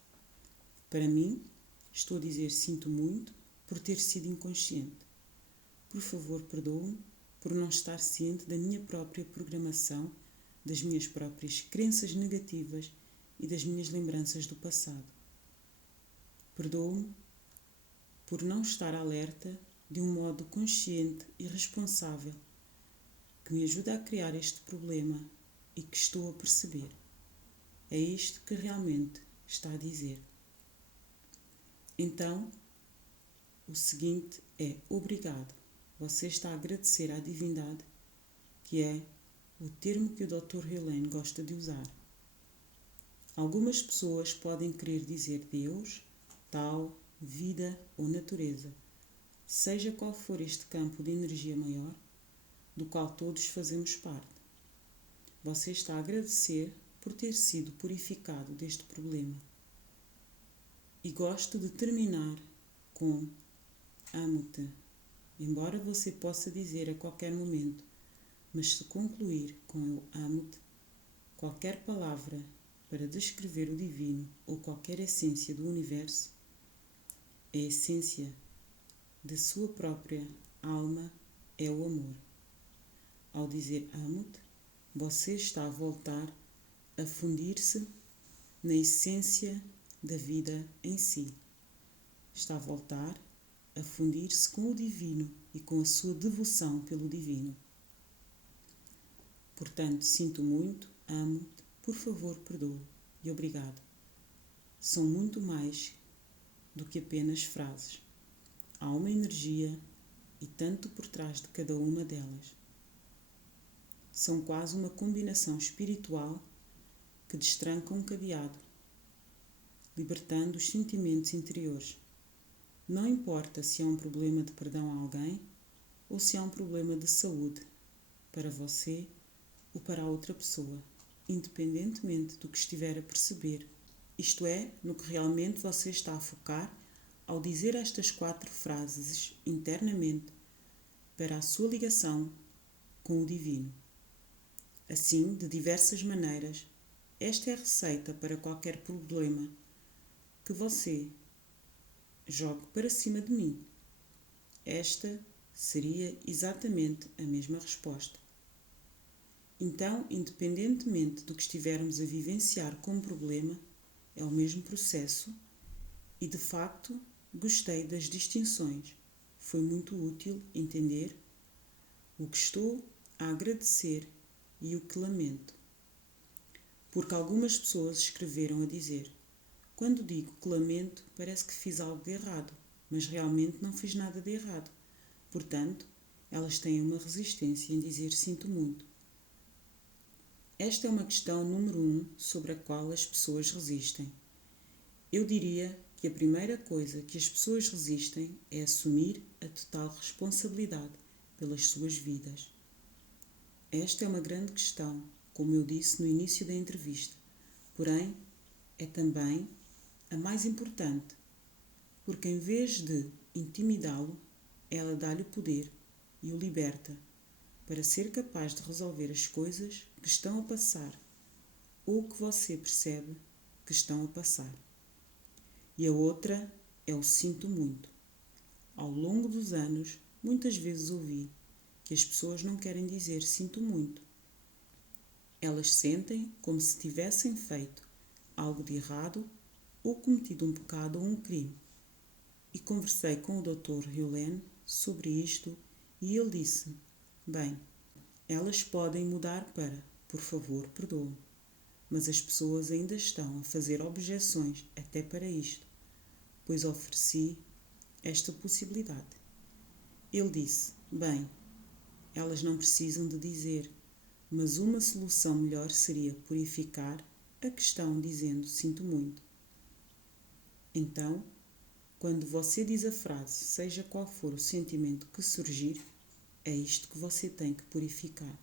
Para mim, estou a dizer sinto muito por ter sido inconsciente. Por favor, perdoe-me por não estar ciente da minha própria programação, das minhas próprias crenças negativas e das minhas lembranças do passado. Perdoe-me por não estar alerta de um modo consciente e responsável que me ajuda a criar este problema e que estou a perceber. É isto que realmente está a dizer. Então, o seguinte é obrigado. Você está a agradecer à divindade, que é o termo que o Dr. Helene gosta de usar. Algumas pessoas podem querer dizer Deus, tal, vida ou natureza. seja qual for este campo de energia maior, do qual todos fazemos parte. Você está a agradecer por ter sido purificado deste problema. E gosto de terminar com amo-te. Embora você possa dizer a qualquer momento, mas se concluir com eu amo-te, qualquer palavra para descrever o divino ou qualquer essência do universo, a essência de sua própria alma é o amor. Ao dizer amo-te, você está a voltar a fundir-se na essência da vida em si. Está a voltar a fundir-se com o divino e com a sua devoção pelo divino. Portanto, sinto muito, amo-te, por favor, perdoa e obrigado. São muito mais do que apenas frases. Há uma energia e tanto por trás de cada uma delas. São quase uma combinação espiritual que destranca um cadeado, libertando os sentimentos interiores. Não importa se há um problema de perdão a alguém ou se há um problema de saúde para você ou para a outra pessoa, independentemente do que estiver a perceber, isto é, no que realmente você está a focar ao dizer estas 4 frases internamente para a sua ligação com o divino. Assim, de diversas maneiras, esta é a receita para qualquer problema que você jogue para cima de mim. Esta seria exatamente a mesma resposta. Então, independentemente do que estivermos a vivenciar como problema, é o mesmo processo e, de facto, gostei das distinções. Foi muito útil entender o que estou a agradecer e o que lamento. Porque algumas pessoas escreveram a dizer: quando digo que lamento, parece que fiz algo de errado, mas realmente não fiz nada de errado. Portanto, elas têm uma resistência em dizer sinto muito. Esta é uma questão número 1 sobre a qual as pessoas resistem. Eu diria que a primeira coisa que as pessoas resistem é assumir a total responsabilidade pelas suas vidas. Esta é uma grande questão, como eu disse no início da entrevista, porém é também a mais importante, porque em vez de intimidá-lo, ela dá-lhe o poder e o liberta para ser capaz de resolver as coisas que estão a passar ou que você percebe que estão a passar. E a outra é o sinto muito. Ao longo dos anos, muitas vezes ouvi que as pessoas não querem dizer sinto muito. Elas sentem como se tivessem feito algo de errado ou cometido um pecado ou um crime. E conversei com o Dr. Hewlett sobre isto e ele disse: bem, elas podem mudar para por favor, perdoa-me, mas as pessoas ainda estão a fazer objeções até para isto, pois ofereci esta possibilidade. Ele disse: bem, elas não precisam de dizer, mas uma solução melhor seria purificar a questão dizendo sinto muito. Então, quando você diz a frase, seja qual for o sentimento que surgir, é isto que você tem que purificar.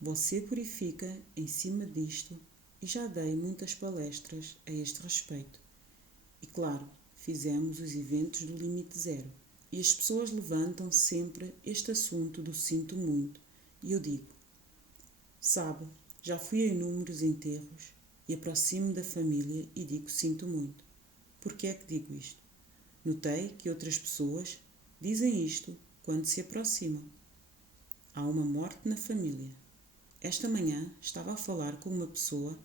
Você purifica em cima disto e já dei muitas palestras a este respeito. E claro, fizemos os eventos do Limite Zero e as pessoas levantam sempre este assunto do sinto muito. E eu digo, sabe, já fui a inúmeros enterros e aproximo da família e digo sinto muito. Por que é que digo isto? Notei que outras pessoas dizem isto quando se aproximam. Há uma morte na família. Esta manhã estava a falar com uma pessoa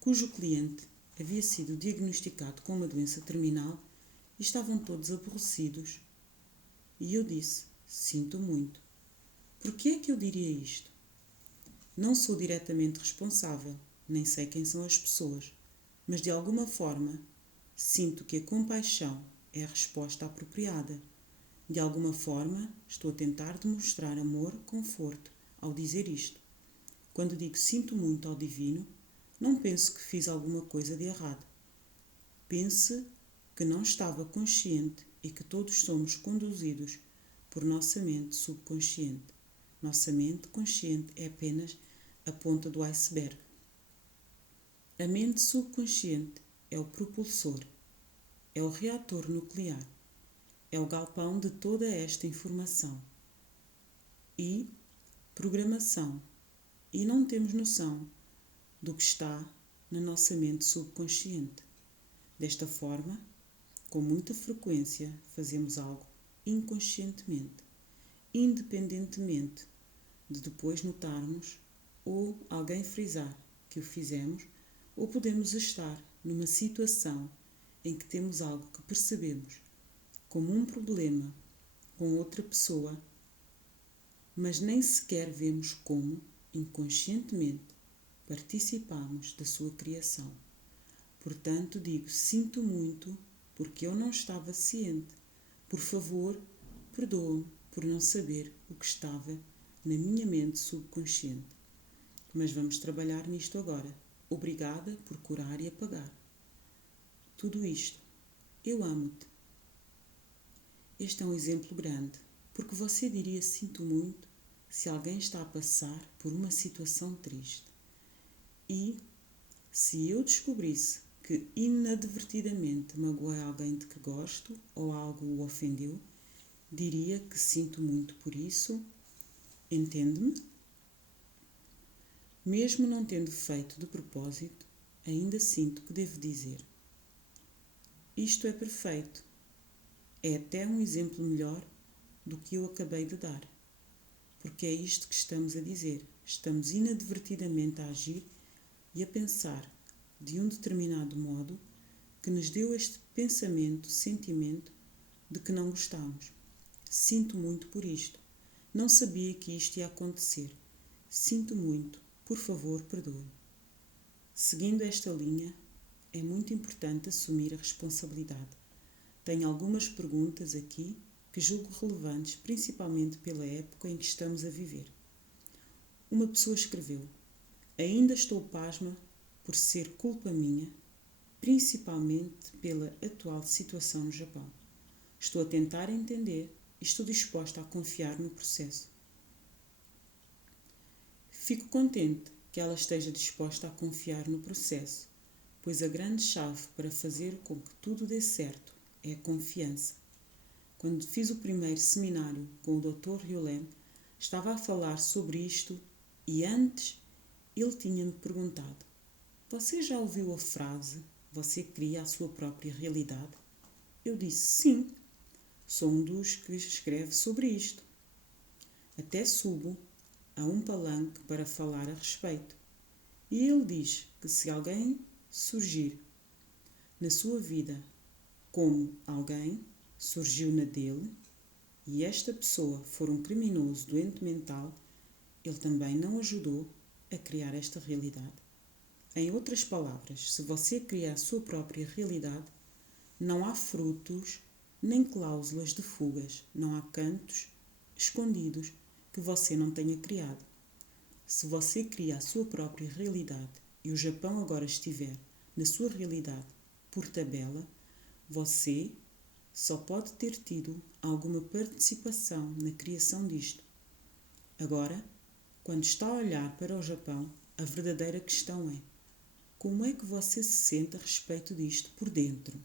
cujo cliente havia sido diagnosticado com uma doença terminal e estavam todos aborrecidos. E eu disse, sinto muito. Por que é que eu diria isto? Não sou diretamente responsável, nem sei quem são as pessoas, mas de alguma forma sinto que a compaixão é a resposta apropriada. De alguma forma estou a tentar demonstrar amor, conforto, ao dizer isto. Quando digo sinto muito ao divino, não penso que fiz alguma coisa de errado. Pense que não estava consciente e que todos somos conduzidos por nossa mente subconsciente. Nossa mente consciente é apenas a ponta do iceberg. A mente subconsciente é o propulsor, é o reator nuclear, é o galpão de toda esta informação e programação, e não temos noção do que está na nossa mente subconsciente. Desta forma, com muita frequência, fazemos algo inconscientemente, independentemente de depois notarmos ou alguém frisar que o fizemos, ou podemos estar numa situação em que temos algo que percebemos como um problema com outra pessoa, mas nem sequer vemos como, inconscientemente, participamos da sua criação. Portanto, digo, sinto muito porque eu não estava ciente. Por favor, perdoa-me por não saber o que estava na minha mente subconsciente. Mas vamos trabalhar nisto agora. Obrigada por curar e apagar. Tudo isto. Eu amo-te. Este é um exemplo grande, porque você diria sinto muito se alguém está a passar por uma situação triste. E se eu descobrisse que inadvertidamente magoei alguém de que gosto ou algo o ofendeu, diria que sinto muito por isso. Entende-me? Mesmo não tendo feito de propósito, ainda sinto que devo dizer. Isto é perfeito. É até um exemplo melhor do que eu acabei de dar. Porque é isto que estamos a dizer. Estamos inadvertidamente a agir e a pensar de um determinado modo que nos deu este pensamento, sentimento de que não gostamos. Sinto muito por isto. Não sabia que isto ia acontecer. Sinto muito. Por favor, perdoe. Seguindo esta linha, é muito importante assumir a responsabilidade. Tenho algumas perguntas aqui que julgo relevantes, principalmente pela época em que estamos a viver. Uma pessoa escreveu: ainda estou pasma por ser culpa minha, principalmente pela atual situação no Japão. Estou a tentar entender e estou disposta a confiar no processo. Fico contente que ela esteja disposta a confiar no processo, pois a grande chave para fazer com que tudo dê certo é a confiança. Quando fiz o primeiro seminário com o Dr. Hyolen, estava a falar sobre isto e antes ele tinha-me perguntado: você já ouviu a frase "você cria a sua própria realidade"? Eu disse sim, sou um dos que escreve sobre isto. Até subo a um palanque para falar a respeito. E ele diz que se alguém surgir na sua vida como alguém surgiu na dele, e esta pessoa for um criminoso doente mental, ele também não ajudou a criar esta realidade. Em outras palavras, se você cria a sua própria realidade, não há frutos nem cláusulas de fugas, não há cantos escondidos que você não tenha criado. Se você cria a sua própria realidade e o Japão agora estiver na sua realidade por tabela, você só pode ter tido alguma participação na criação disto. Agora, quando está a olhar para o Japão, a verdadeira questão é: como é que você se sente a respeito disto por dentro?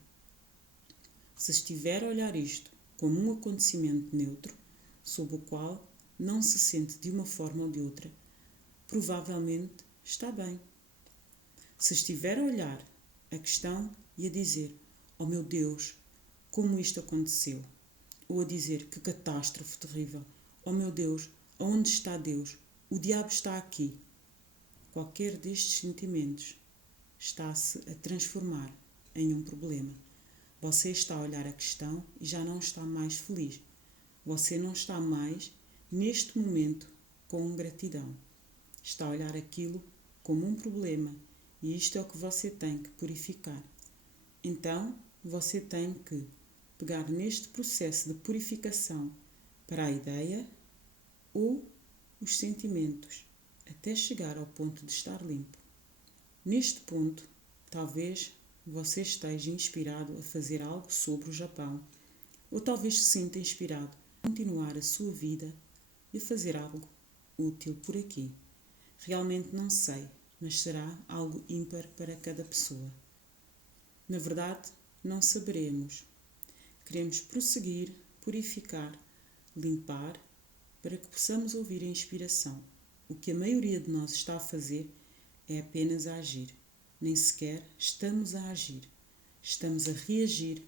Se estiver a olhar isto como um acontecimento neutro, sob o qual não se sente de uma forma ou de outra, provavelmente está bem. Se estiver a olhar a questão e a dizer: oh meu Deus, como isto aconteceu? Ou a dizer: que catástrofe terrível, oh meu Deus, onde está Deus? O diabo está aqui. Qualquer destes sentimentos está-se a transformar em um problema. Você está a olhar a questão e já não está mais feliz. Você não está mais, neste momento, com gratidão. Está a olhar aquilo como um problema e isto é o que você tem que purificar. Então, você tem que pegar neste processo de purificação para a ideia ou os sentimentos, até chegar ao ponto de estar limpo. Neste ponto, talvez você esteja inspirado a fazer algo sobre o Japão, Ou talvez se sinta inspirado a continuar a sua vida e a fazer algo útil por aqui. Realmente não sei, mas será algo ímpar para cada pessoa. Na verdade, não saberemos. Queremos prosseguir, purificar, limpar, para que possamos ouvir a inspiração. O que a maioria de nós está a fazer é apenas a agir. Nem sequer estamos a agir. Estamos a reagir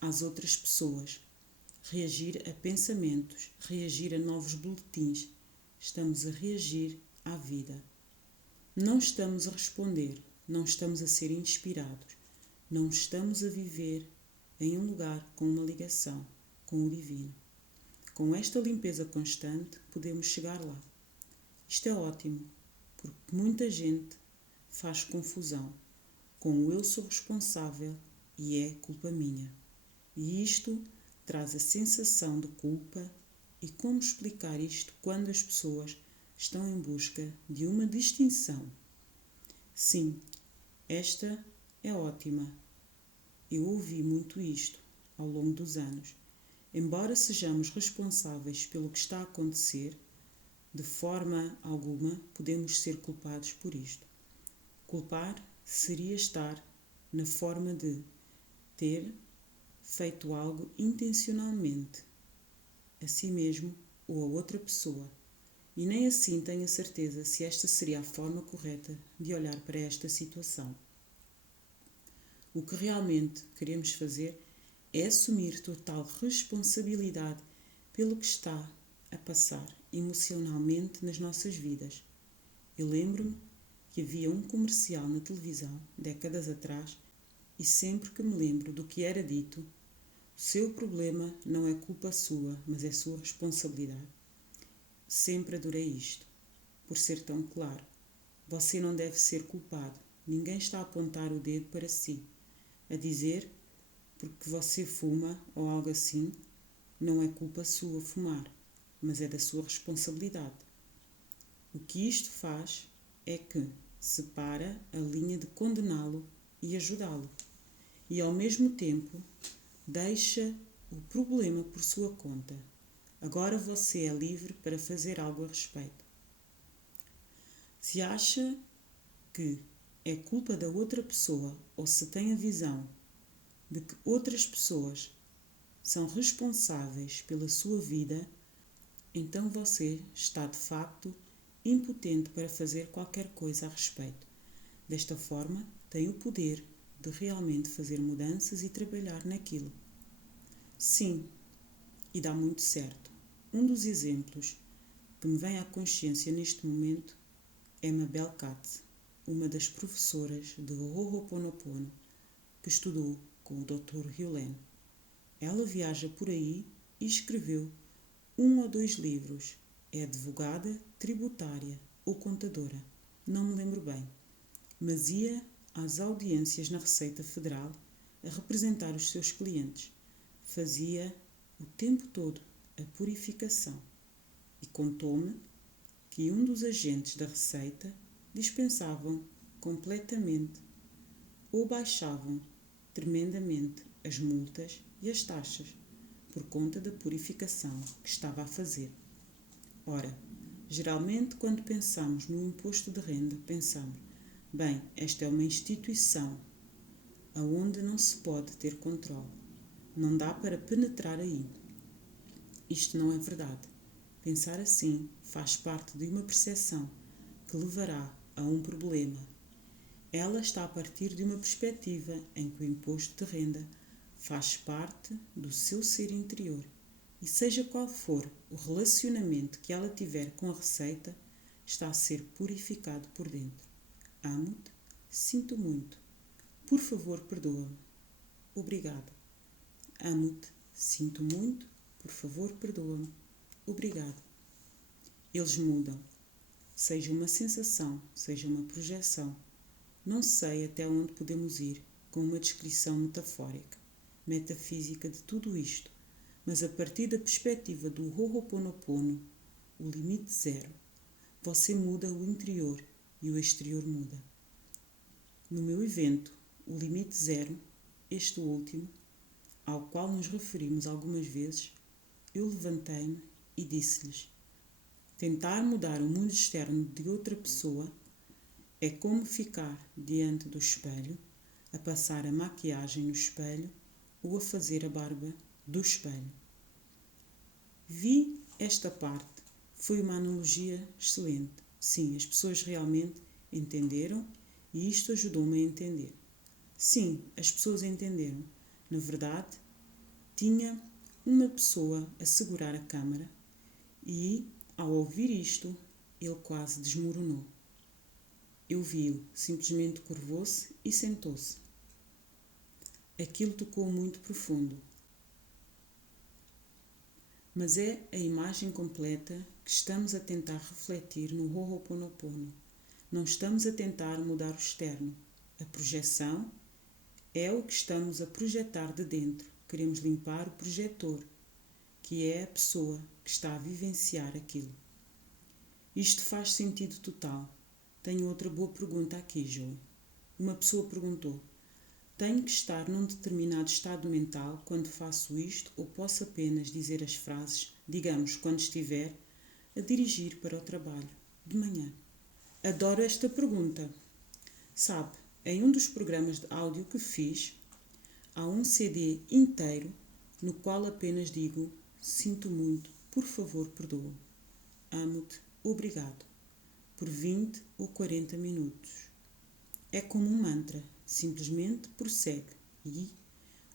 às outras pessoas, reagir a pensamentos, reagir a novos boletins. Estamos a reagir à vida. Não estamos a responder, não estamos a ser inspirados, não estamos a viver em um lugar com uma ligação com o divino. Com esta limpeza constante, podemos chegar lá. Isto é ótimo, porque muita gente faz confusão com o eu sou responsável e é culpa minha. E isto traz a sensação de culpa. E como explicar isto quando as pessoas estão em busca de uma distinção? Sim, esta é ótima. Eu ouvi muito isto ao longo dos anos. Embora sejamos responsáveis pelo que está a acontecer, de forma alguma podemos ser culpados por isto. Culpar seria estar na forma de ter feito algo intencionalmente, a si mesmo ou a outra pessoa, e nem assim tenho a certeza se esta seria a forma correta de olhar para esta situação. O que realmente queremos fazer é assumir total responsabilidade pelo que está a passar emocionalmente nas nossas vidas. Eu lembro-me que havia um comercial na televisão, décadas atrás, e sempre que me lembro do que era dito, o seu problema não é culpa sua, mas é sua responsabilidade. Sempre adorei isto, por ser tão claro. Você não deve ser culpado. Ninguém está a apontar o dedo para si, a dizer porque você fuma ou algo assim, não é culpa sua fumar, mas é da sua responsabilidade. O que isto faz é que separa a linha de condená-lo e ajudá-lo, e ao mesmo tempo deixa o problema por sua conta. Agora você é livre para fazer algo a respeito. Se acha que é culpa da outra pessoa ou se tem a visão de que outras pessoas são responsáveis pela sua vida, então você está de facto impotente para fazer qualquer coisa a respeito. Desta forma, tem o poder de realmente fazer mudanças e trabalhar naquilo. Sim, e dá muito certo. Um dos exemplos que me vem à consciência neste momento é Mabel Katz, uma das professoras de Ho'oponopono que estudou com o Dr. Hewlett. Ela viaja por aí e escreveu 1 ou 2 livros. É advogada, tributária ou contadora, não me lembro bem, mas ia às audiências na Receita Federal a representar os seus clientes. Fazia o tempo todo a purificação e contou-me que um dos agentes da Receita dispensavam completamente ou baixavam tremendamente as multas e as taxas por conta da purificação que estava a fazer. Ora, geralmente quando pensamos no imposto de renda, pensamos, bem, esta é uma instituição aonde não se pode ter controle. Não dá para penetrar aí. Isto não é verdade. Pensar assim faz parte de uma percepção que levará a um problema. Ela está a partir de uma perspectiva em que o imposto de renda faz parte do seu ser interior e seja qual for o relacionamento que ela tiver com a Receita, está a ser purificado por dentro. Amo-te, sinto muito. Por favor, perdoa-me. Obrigada. Amo-te, sinto muito. Por favor, perdoa-me. Obrigado. Eles mudam. Seja uma sensação, seja uma projeção. Não sei até onde podemos ir com uma descrição metafórica, metafísica de tudo isto, mas a partir da perspectiva do Ho'oponopono, o limite zero, você muda o interior e o exterior muda. No meu evento, o limite zero, este último, ao qual nos referimos algumas vezes, eu levantei-me e disse-lhes: tentar mudar o mundo externo de outra pessoa é como ficar diante do espelho, a passar a maquiagem no espelho ou a fazer a barba do espelho. Vi esta parte. Foi uma analogia excelente. Sim, as pessoas realmente entenderam e isto ajudou-me a entender. Sim, as pessoas entenderam. Na verdade, tinha uma pessoa a segurar a câmara e, ao ouvir isto, ele quase desmoronou. Eu vi-o, simplesmente curvou-se e sentou-se. Aquilo tocou muito profundo. Mas é a imagem completa que estamos a tentar refletir no Ho'oponopono. Não estamos a tentar mudar o externo. A projeção é o que estamos a projetar de dentro. Queremos limpar o projetor, que é a pessoa que está a vivenciar aquilo. Isto faz sentido total. Tenho outra boa pergunta aqui, Joe. Uma pessoa perguntou: tenho que estar num determinado estado mental quando faço isto ou posso apenas dizer as frases, digamos, quando estiver a dirigir para o trabalho, de manhã? Adoro esta pergunta. Sabe, em um dos programas de áudio que fiz, há um CD inteiro no qual apenas digo: sinto muito, por favor, perdoa. Amo-te, obrigado. Por 20 ou 40 minutos. É como um mantra, simplesmente prossegue. E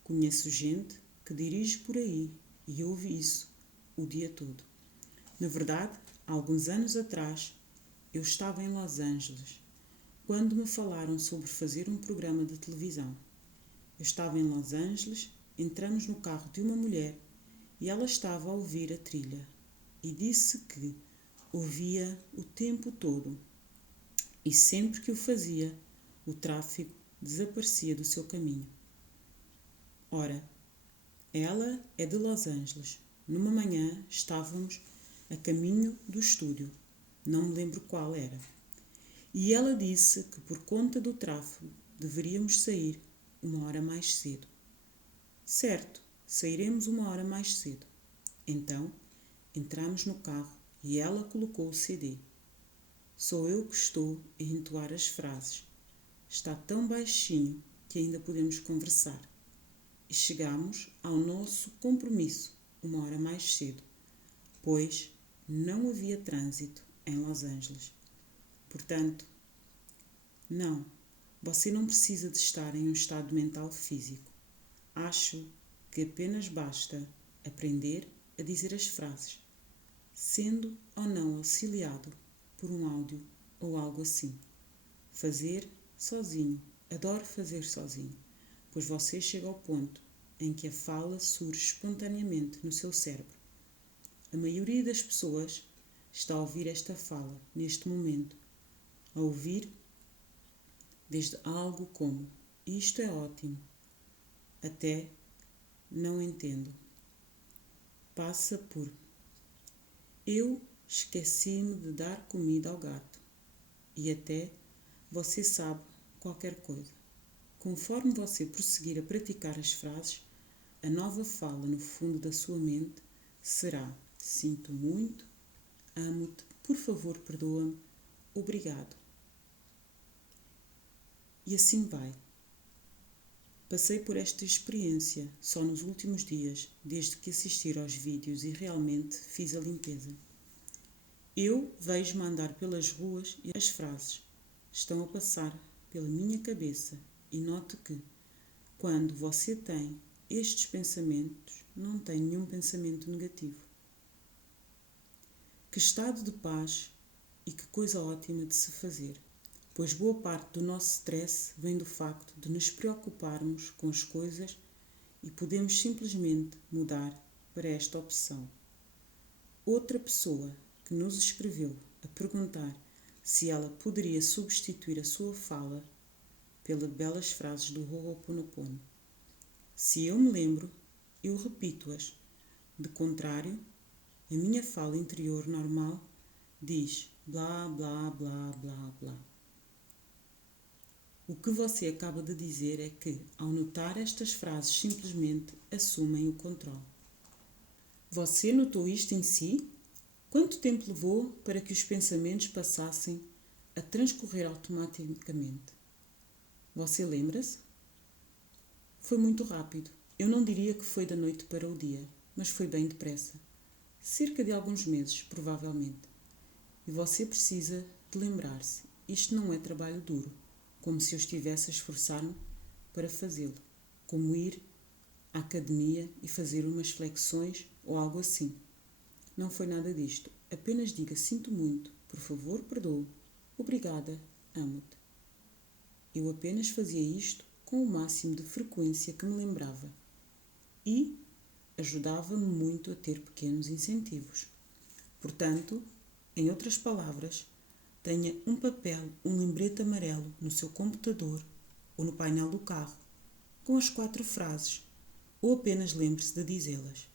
conheço gente que dirige por aí e ouve isso o dia todo. Na verdade, há alguns anos atrás, eu estava em Los Angeles, quando me falaram sobre fazer um programa de televisão. Eu estava em Los Angeles, entramos no carro de uma mulher e ela estava a ouvir a trilha e disse que ouvia o tempo todo e sempre que o fazia, o tráfego desaparecia do seu caminho. Ora, ela é de Los Angeles. Numa manhã estávamos a caminho do estúdio, não me lembro qual era, e ela disse que por conta do tráfego deveríamos sair 1 hora mais cedo. Certo, sairemos 1 hora mais cedo. Então, entramos no carro e ela colocou o CD. Sou eu que estou a entoar as frases. Está tão baixinho que ainda podemos conversar. E chegamos ao nosso compromisso 1 hora mais cedo, pois não havia trânsito em Los Angeles. Portanto, não, você não precisa de estar em um estado mental físico. Acho que apenas basta aprender a dizer as frases, sendo ou não auxiliado por um áudio ou algo assim. Fazer sozinho. Adoro fazer sozinho, pois você chega ao ponto em que a fala surge espontaneamente no seu cérebro. A maioria das pessoas está a ouvir esta fala neste momento, a ouvir desde algo como isto é ótimo, até não entendo. Passa por eu esqueci-me de dar comida ao gato e até você sabe qualquer coisa. Conforme você prosseguir a praticar as frases, a nova fala no fundo da sua mente será: sinto muito, amo-te, por favor perdoa-me, obrigado. E assim vai. Passei por esta experiência só nos últimos dias, desde que assisti aos vídeos e realmente fiz a limpeza. Eu vejo-me andar pelas ruas e as frases estão a passar pela minha cabeça e noto que, quando você tem estes pensamentos, não tem nenhum pensamento negativo. Que estado de paz e que coisa ótima de se fazer, pois boa parte do nosso stress vem do facto de nos preocuparmos com as coisas e podemos simplesmente mudar para esta opção. Outra pessoa que nos escreveu a perguntar se ela poderia substituir a sua fala pelas belas frases do Ho'oponopono. Se eu me lembro, eu repito-as. De contrário, a minha fala interior normal diz blá blá blá blá blá. O que você acaba de dizer é que, ao notar estas frases, simplesmente assumem o controle. Você notou isto em si? Quanto tempo levou para que os pensamentos passassem a transcorrer automaticamente? Você lembra-se? Foi muito rápido. Eu não diria que foi da noite para o dia, mas foi bem depressa. Cerca de alguns meses, provavelmente. E você precisa de lembrar-se. Isto não é trabalho duro, como se eu estivesse a esforçar-me para fazê-lo. Como ir à academia e fazer umas flexões ou algo assim. Não foi nada disto. Apenas diga: sinto muito, por favor, perdoe. Obrigada, amo-te. Eu apenas fazia isto com o máximo de frequência que me lembrava. E ajudava-me muito a ter pequenos incentivos. Portanto, em outras palavras, tenha um papel, um lembrete amarelo no seu computador ou no painel do carro, com as 4 frases, ou apenas lembre-se de dizê-las.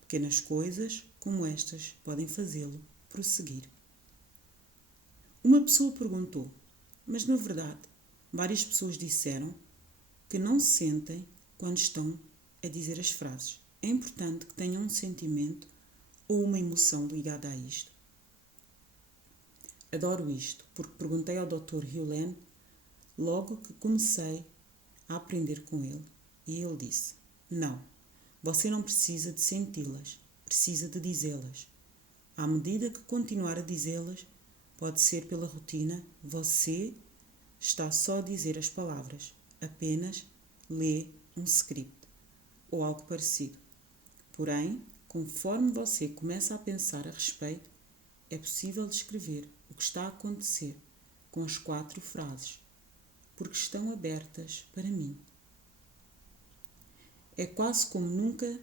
Pequenas coisas como estas podem fazê-lo prosseguir. Uma pessoa perguntou, mas na verdade, várias pessoas disseram que não sentem quando estão a dizer as frases. É importante que tenham um sentimento ou uma emoção ligada a isto. Adoro isto, porque perguntei ao Dr. Hewlett logo que comecei a aprender com ele, e ele disse: não, você não precisa de senti-las, precisa de dizê-las. À medida que continuar a dizê-las, pode ser pela rotina, você está só a dizer as palavras, apenas lê um script ou algo parecido. Porém, conforme você começa a pensar a respeito, é possível descrever o que está a acontecer com as 4 frases, porque estão abertas para mim. É quase como nunca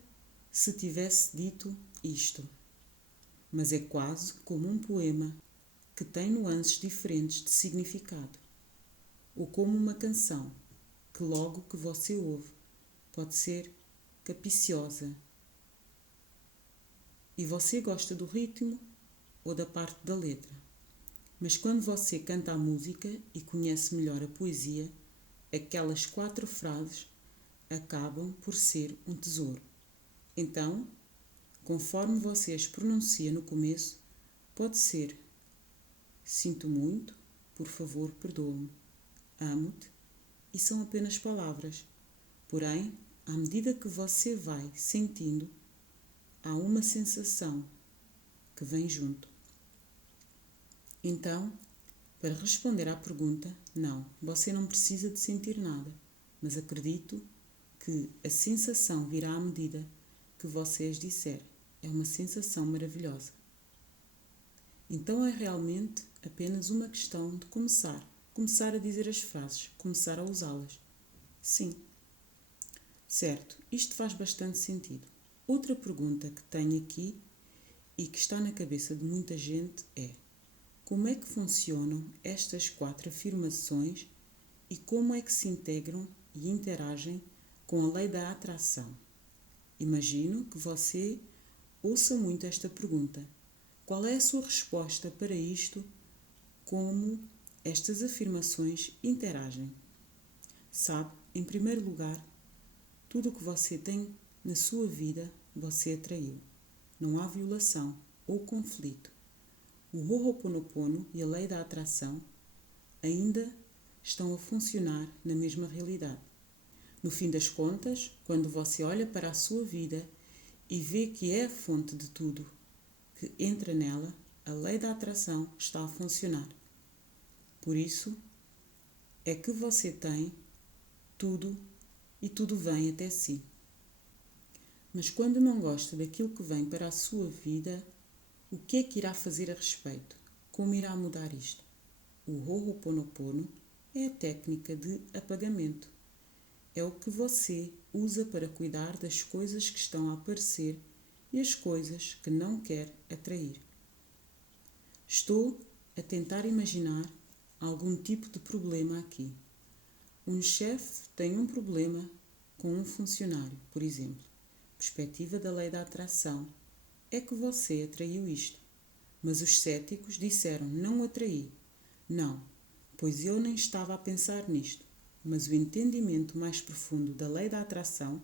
se tivesse dito isto, mas é quase como um poema que tem nuances diferentes de significado, ou como uma canção que logo que você ouve pode ser capiciosa e você gosta do ritmo ou da parte da letra. Mas quando você canta a música e conhece melhor a poesia, aquelas 4 frases acabam por ser um tesouro. Então, conforme você as pronuncia no começo, pode ser: sinto muito, por favor, perdoa-me, amo-te, e são apenas palavras. Porém, à medida que você vai sentindo, há uma sensação que vem junto. Então, para responder à pergunta, não, você não precisa de sentir nada, mas acredito que a sensação virá à medida que você as disser. É uma sensação maravilhosa. Então é realmente apenas uma questão de começar a dizer as frases, começar a usá-las. Sim. Certo, isto faz bastante sentido. Outra pergunta que tenho aqui e que está na cabeça de muita gente é: como é que funcionam estas 4 afirmações e como é que se integram e interagem com a lei da atração? Imagino que você ouça muito esta pergunta. Qual é a sua resposta para isto? Como estas afirmações interagem? Sabe, em primeiro lugar, tudo o que você tem na sua vida, você atraiu. Não há violação ou conflito. O Ho'oponopono e a lei da atração ainda estão a funcionar na mesma realidade. No fim das contas, quando você olha para a sua vida e vê que é a fonte de tudo que entra nela, a lei da atração está a funcionar. Por isso é que você tem tudo e tudo vem até si. Mas quando não gosta daquilo que vem para a sua vida, o que é que irá fazer a respeito? Como irá mudar isto? O Ho'oponopono é a técnica de apagamento. É o que você usa para cuidar das coisas que estão a aparecer e as coisas que não quer atrair. Estou a tentar imaginar algum tipo de problema aqui. Um chefe tem um problema com um funcionário, por exemplo. Perspectiva da lei da atração é que você atraiu isto. Mas os céticos disseram: não atraí. Não, pois eu nem estava a pensar nisto, mas o entendimento mais profundo da lei da atração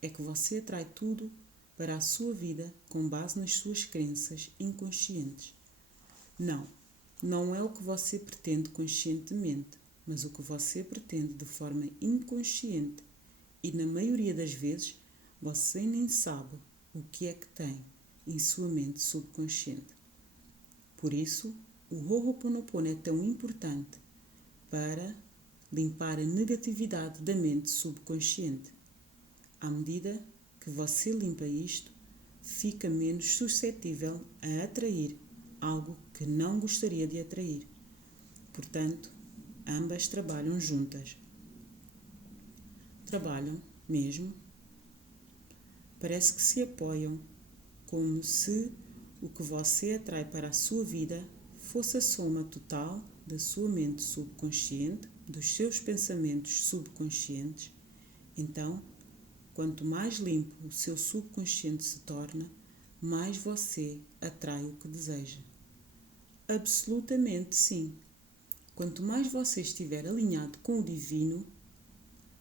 é que você atrai tudo para a sua vida com base nas suas crenças inconscientes. Não é o que você pretende conscientemente, mas o que você pretende de forma inconsciente. E na maioria das vezes, você nem sabe o que é que tem em sua mente subconsciente. Por isso, o Ho'oponopono é tão importante para limpar a negatividade da mente subconsciente. À medida que você limpa isto, fica menos suscetível a atrair algo que não gostaria de atrair. Portanto, ambas trabalham juntas. Trabalham mesmo. Parece que se apoiam, como se o que você atrai para a sua vida fosse a soma total da sua mente subconsciente, dos seus pensamentos subconscientes. Então, quanto mais limpo o seu subconsciente se torna, mais você atrai o que deseja. Absolutamente sim. Quanto mais você estiver alinhado com o divino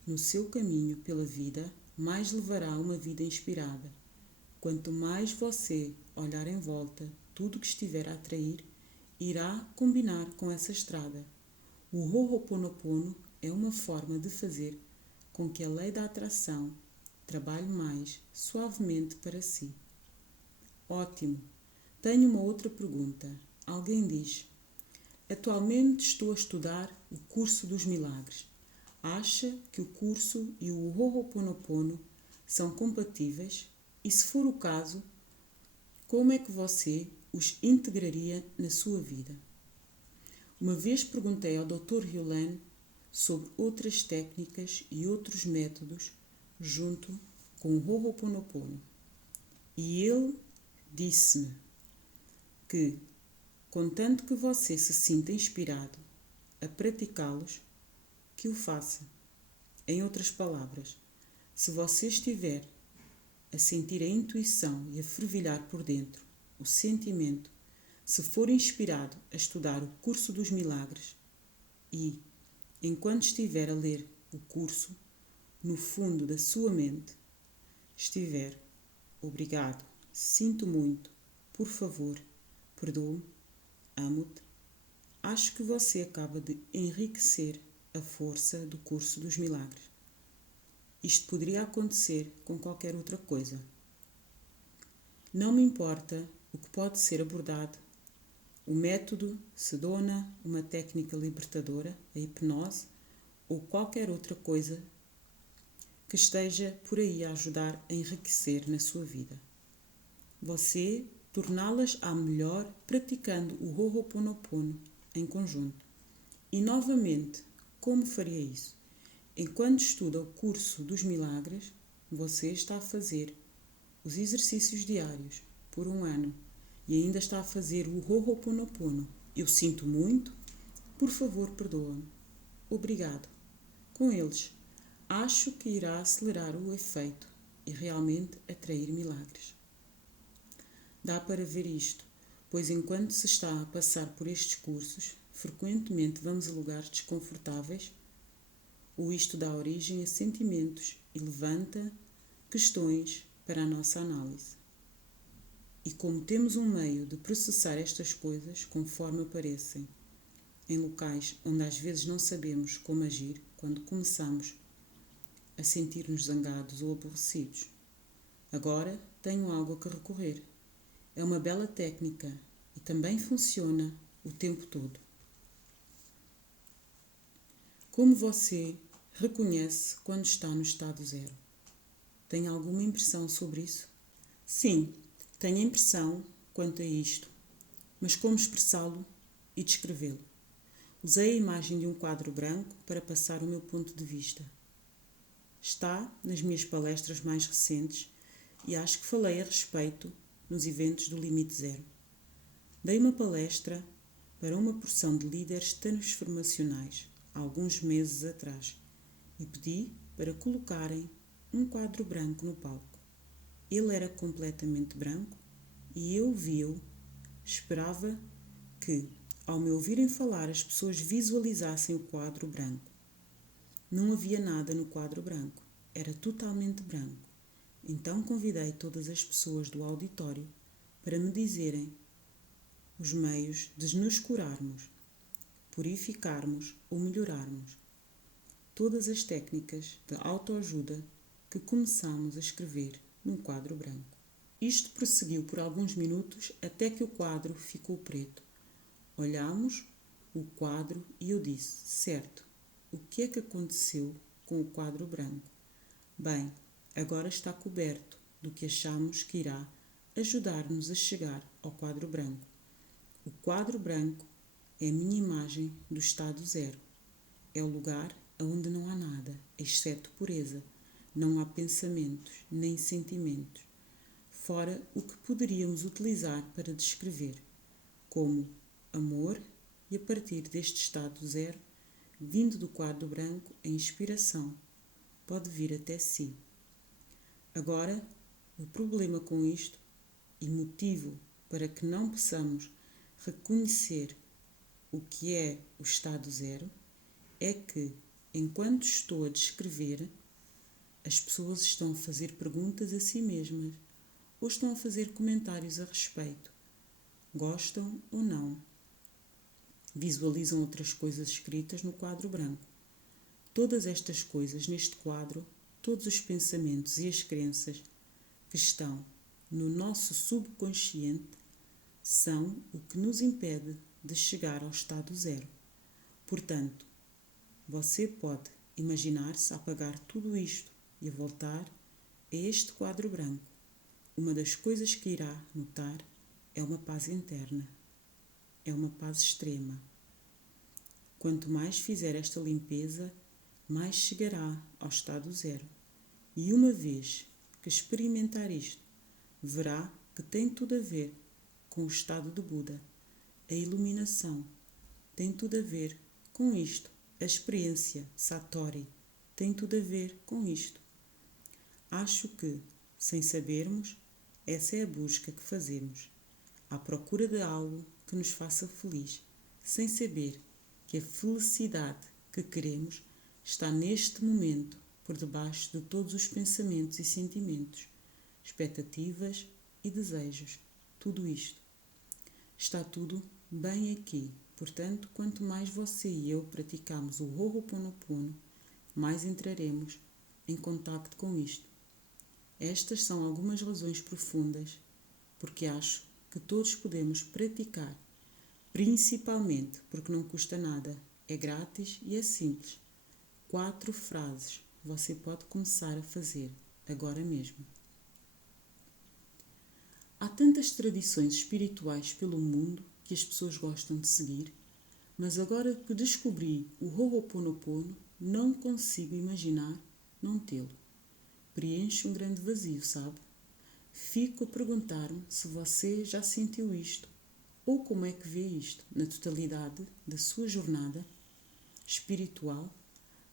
no seu caminho pela vida, mais levará uma vida inspirada. Quanto mais você olhar em volta, tudo que estiver a atrair irá combinar com essa estrada. O Ho'oponopono é uma forma de fazer com que a lei da atração trabalhe mais suavemente para si. Ótimo! Tenho uma outra pergunta. Alguém diz: atualmente estou a estudar o curso dos milagres. Acha que o curso e o Ho'oponopono são compatíveis? E se for o caso, como é que você os integraria na sua vida? Uma vez perguntei ao Dr. Hyolen sobre outras técnicas e outros métodos junto com o Ho'oponopono. E ele disse-me que, contanto que você se sinta inspirado a praticá-los, que o faça. Em outras palavras, se você estiver a sentir a intuição e a fervilhar por dentro o sentimento, se for inspirado a estudar o curso dos milagres e, enquanto estiver a ler o curso, no fundo da sua mente, estiver: obrigado, sinto muito, por favor, perdoe-me, amo-te, acho que você acaba de enriquecer a força do curso dos milagres. Isto poderia acontecer com qualquer outra coisa. Não me importa o que pode ser abordado, o método Sedona, uma técnica libertadora, a hipnose ou qualquer outra coisa que esteja por aí a ajudar a enriquecer na sua vida. Você torná-las à melhor praticando o Ho'oponopono em conjunto. E novamente, como faria isso? Enquanto estuda o curso dos milagres, você está a fazer os exercícios diários por 1 ano e ainda está a fazer o Ho'oponopono. Eu sinto muito, por favor, perdoa-me. Obrigado. Com eles, acho que irá acelerar o efeito e realmente atrair milagres. Dá para ver isto, pois enquanto se está a passar por estes cursos, frequentemente vamos a lugares desconfortáveis, ou isto dá origem a sentimentos e levanta questões para a nossa análise. E como temos um meio de processar estas coisas conforme aparecem, em locais onde às vezes não sabemos como agir quando começamos a sentir-nos zangados ou aborrecidos. Agora tenho algo a que recorrer. É uma bela técnica e também funciona o tempo todo. Como você reconhece quando está no estado zero? Tem alguma impressão sobre isso? Sim, tenho a impressão quanto a isto, mas como expressá-lo e descrevê-lo? Usei a imagem de um quadro branco para passar o meu ponto de vista. Está nas minhas palestras mais recentes e acho que falei a respeito nos eventos do Limite Zero. Dei uma palestra para uma porção de líderes transformacionais há alguns meses atrás e pedi para colocarem um quadro branco no palco. Ele era completamente branco e eu vi-o. Esperava que, ao me ouvirem falar, as pessoas visualizassem o quadro branco. Não havia nada no quadro branco, era totalmente branco. Então convidei todas as pessoas do auditório para me dizerem os meios de nos curarmos, purificarmos ou melhorarmos. Todas as técnicas de autoajuda que começamos a escrever num quadro branco. Isto prosseguiu por alguns minutos até que o quadro ficou preto. Olhámos o quadro e eu disse: certo, o que é que aconteceu com o quadro branco? Bem, agora está coberto do que achamos que irá ajudar-nos a chegar ao quadro branco. O quadro branco é a minha imagem do estado zero. É o lugar onde não há nada, exceto pureza. Não há pensamentos, nem sentimentos, fora o que poderíamos utilizar para descrever, como amor, e a partir deste estado zero, vindo do quadro branco, a inspiração pode vir até si. Agora, o problema com isto, e motivo para que não possamos reconhecer o que é o estado zero, é que, enquanto estou a descrever, as pessoas estão a fazer perguntas a si mesmas ou estão a fazer comentários a respeito. Gostam ou não? Visualizam outras coisas escritas no quadro branco. Todas estas coisas neste quadro, todos os pensamentos e as crenças que estão no nosso subconsciente são o que nos impede de chegar ao estado zero. Portanto, você pode imaginar-se a apagar tudo isto e a voltar a este quadro branco. Uma das coisas que irá notar é uma paz interna. É uma paz extrema. Quanto mais fizer esta limpeza, mais chegará ao estado zero. E uma vez que experimentar isto, verá que tem tudo a ver com o estado de Buda. A iluminação tem tudo a ver com isto. A experiência Satori tem tudo a ver com isto. Acho que, sem sabermos, essa é a busca que fazemos, à procura de algo que nos faça feliz, sem saber que a felicidade que queremos está neste momento por debaixo de todos os pensamentos e sentimentos, expectativas e desejos. Tudo isto. Está tudo bem aqui. Portanto, quanto mais você e eu praticamos o Ho'oponopono, mais entraremos em contacto com isto. Estas são algumas razões profundas porque acho que todos podemos praticar, principalmente porque não custa nada, é grátis e é simples. 4 frases você pode começar a fazer agora mesmo. Há tantas tradições espirituais pelo mundo que as pessoas gostam de seguir, mas agora que descobri o Ho'oponopono, não consigo imaginar não tê-lo. Preenche um grande vazio, sabe? Fico a perguntar-me se você já sentiu isto ou como é que vê isto na totalidade da sua jornada espiritual,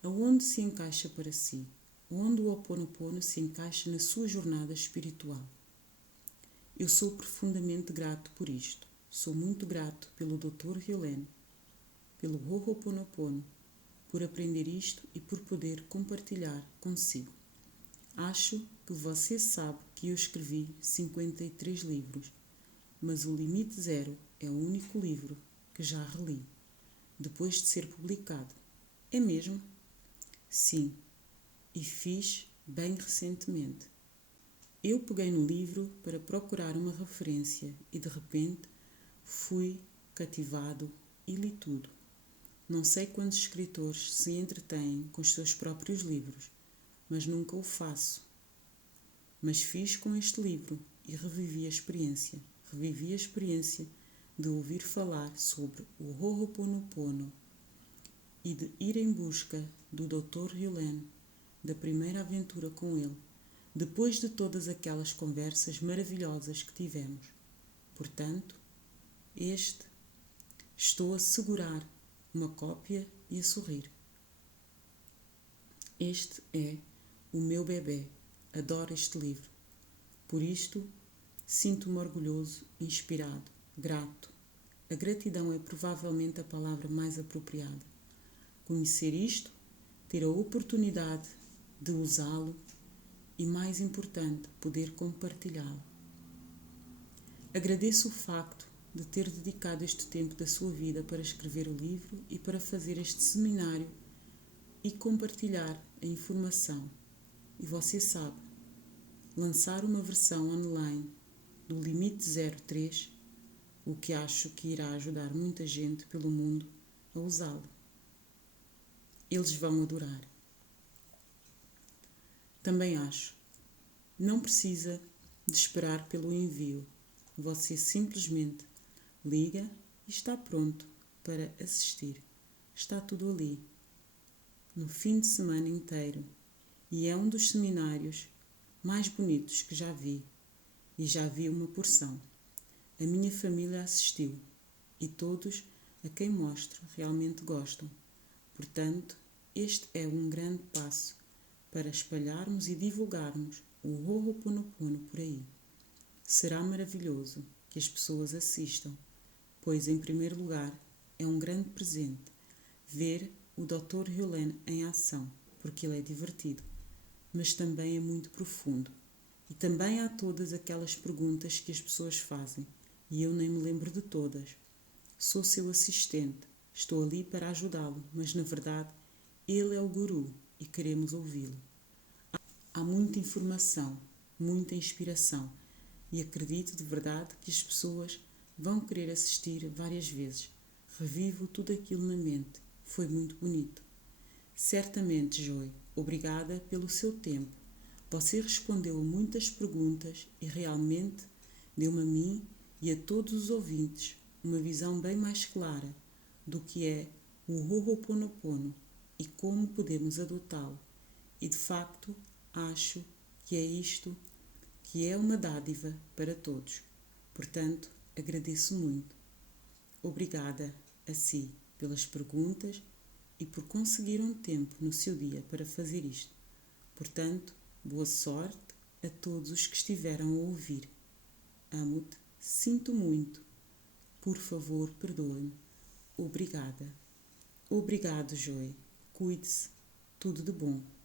aonde se encaixa para si, onde o Ho'oponopono se encaixa na sua jornada espiritual. Eu sou profundamente grato por isto. Sou muito grato pelo Dr. Helen, pelo Ho'oponopono, por aprender isto e por poder compartilhar consigo. Acho que você sabe que eu escrevi 53 livros, mas o Limite Zero é o único livro que já reli, depois de ser publicado. É mesmo? Sim, e fiz bem recentemente. Eu peguei no livro para procurar uma referência e de repente fui cativado e li tudo. Não sei quantos escritores se entretêm com os seus próprios livros, mas nunca o faço. Mas fiz com este livro e revivi a experiência. Revivi a experiência de ouvir falar sobre o Ho'oponopono e de ir em busca do Dr. Helen, da primeira aventura com ele, depois de todas aquelas conversas maravilhosas que tivemos. Portanto, estou a segurar uma cópia e a sorrir. Este é o meu bebê. Adoro este livro. Por isto, sinto-me orgulhoso, inspirado, grato A gratidão é provavelmente a palavra mais apropriada. Conhecer isto, ter a oportunidade de usá-lo e, mais importante, poder compartilhá-lo. Agradeço o facto de ter dedicado este tempo da sua vida para escrever o livro e para fazer este seminário e compartilhar a informação. E você sabe, lançar uma versão online do Limite 03, o que acho que irá ajudar muita gente pelo mundo a usá-lo. Eles vão adorar. Também acho, não precisa de esperar pelo envio. Você simplesmente liga e está pronto para assistir. Está tudo ali, no fim de semana inteiro, e é um dos seminários mais bonitos que já vi, e já vi uma porção. A minha família assistiu, e todos a quem mostro realmente gostam. Portanto, este é um grande passo para espalharmos e divulgarmos o Ho'oponopono por aí. Será maravilhoso que as pessoas assistam, pois, em primeiro lugar, é um grande presente ver o Dr. Hyolen em ação, porque ele é divertido, mas também é muito profundo. E também há todas aquelas perguntas que as pessoas fazem, e eu nem me lembro de todas. Sou seu assistente, estou ali para ajudá-lo, mas na verdade ele é o guru e queremos ouvi-lo. Há muita informação, muita inspiração, e acredito de verdade que as pessoas vão querer assistir várias vezes. Revivo tudo aquilo na mente. Foi muito bonito. Certamente, Joy, obrigada pelo seu tempo. Você respondeu a muitas perguntas e realmente deu-me a mim e a todos os ouvintes uma visão bem mais clara do que é o Ho'oponopono e como podemos adotá-lo. E de facto, acho que é isto que é uma dádiva para todos. Portanto, agradeço muito. Obrigada a si pelas perguntas e por conseguir um tempo no seu dia para fazer isto. Portanto, boa sorte a todos os que estiveram a ouvir. Amo-te, sinto muito. Por favor, perdoa-me. Obrigada. Obrigado, Joy. Cuide-se. Tudo de bom.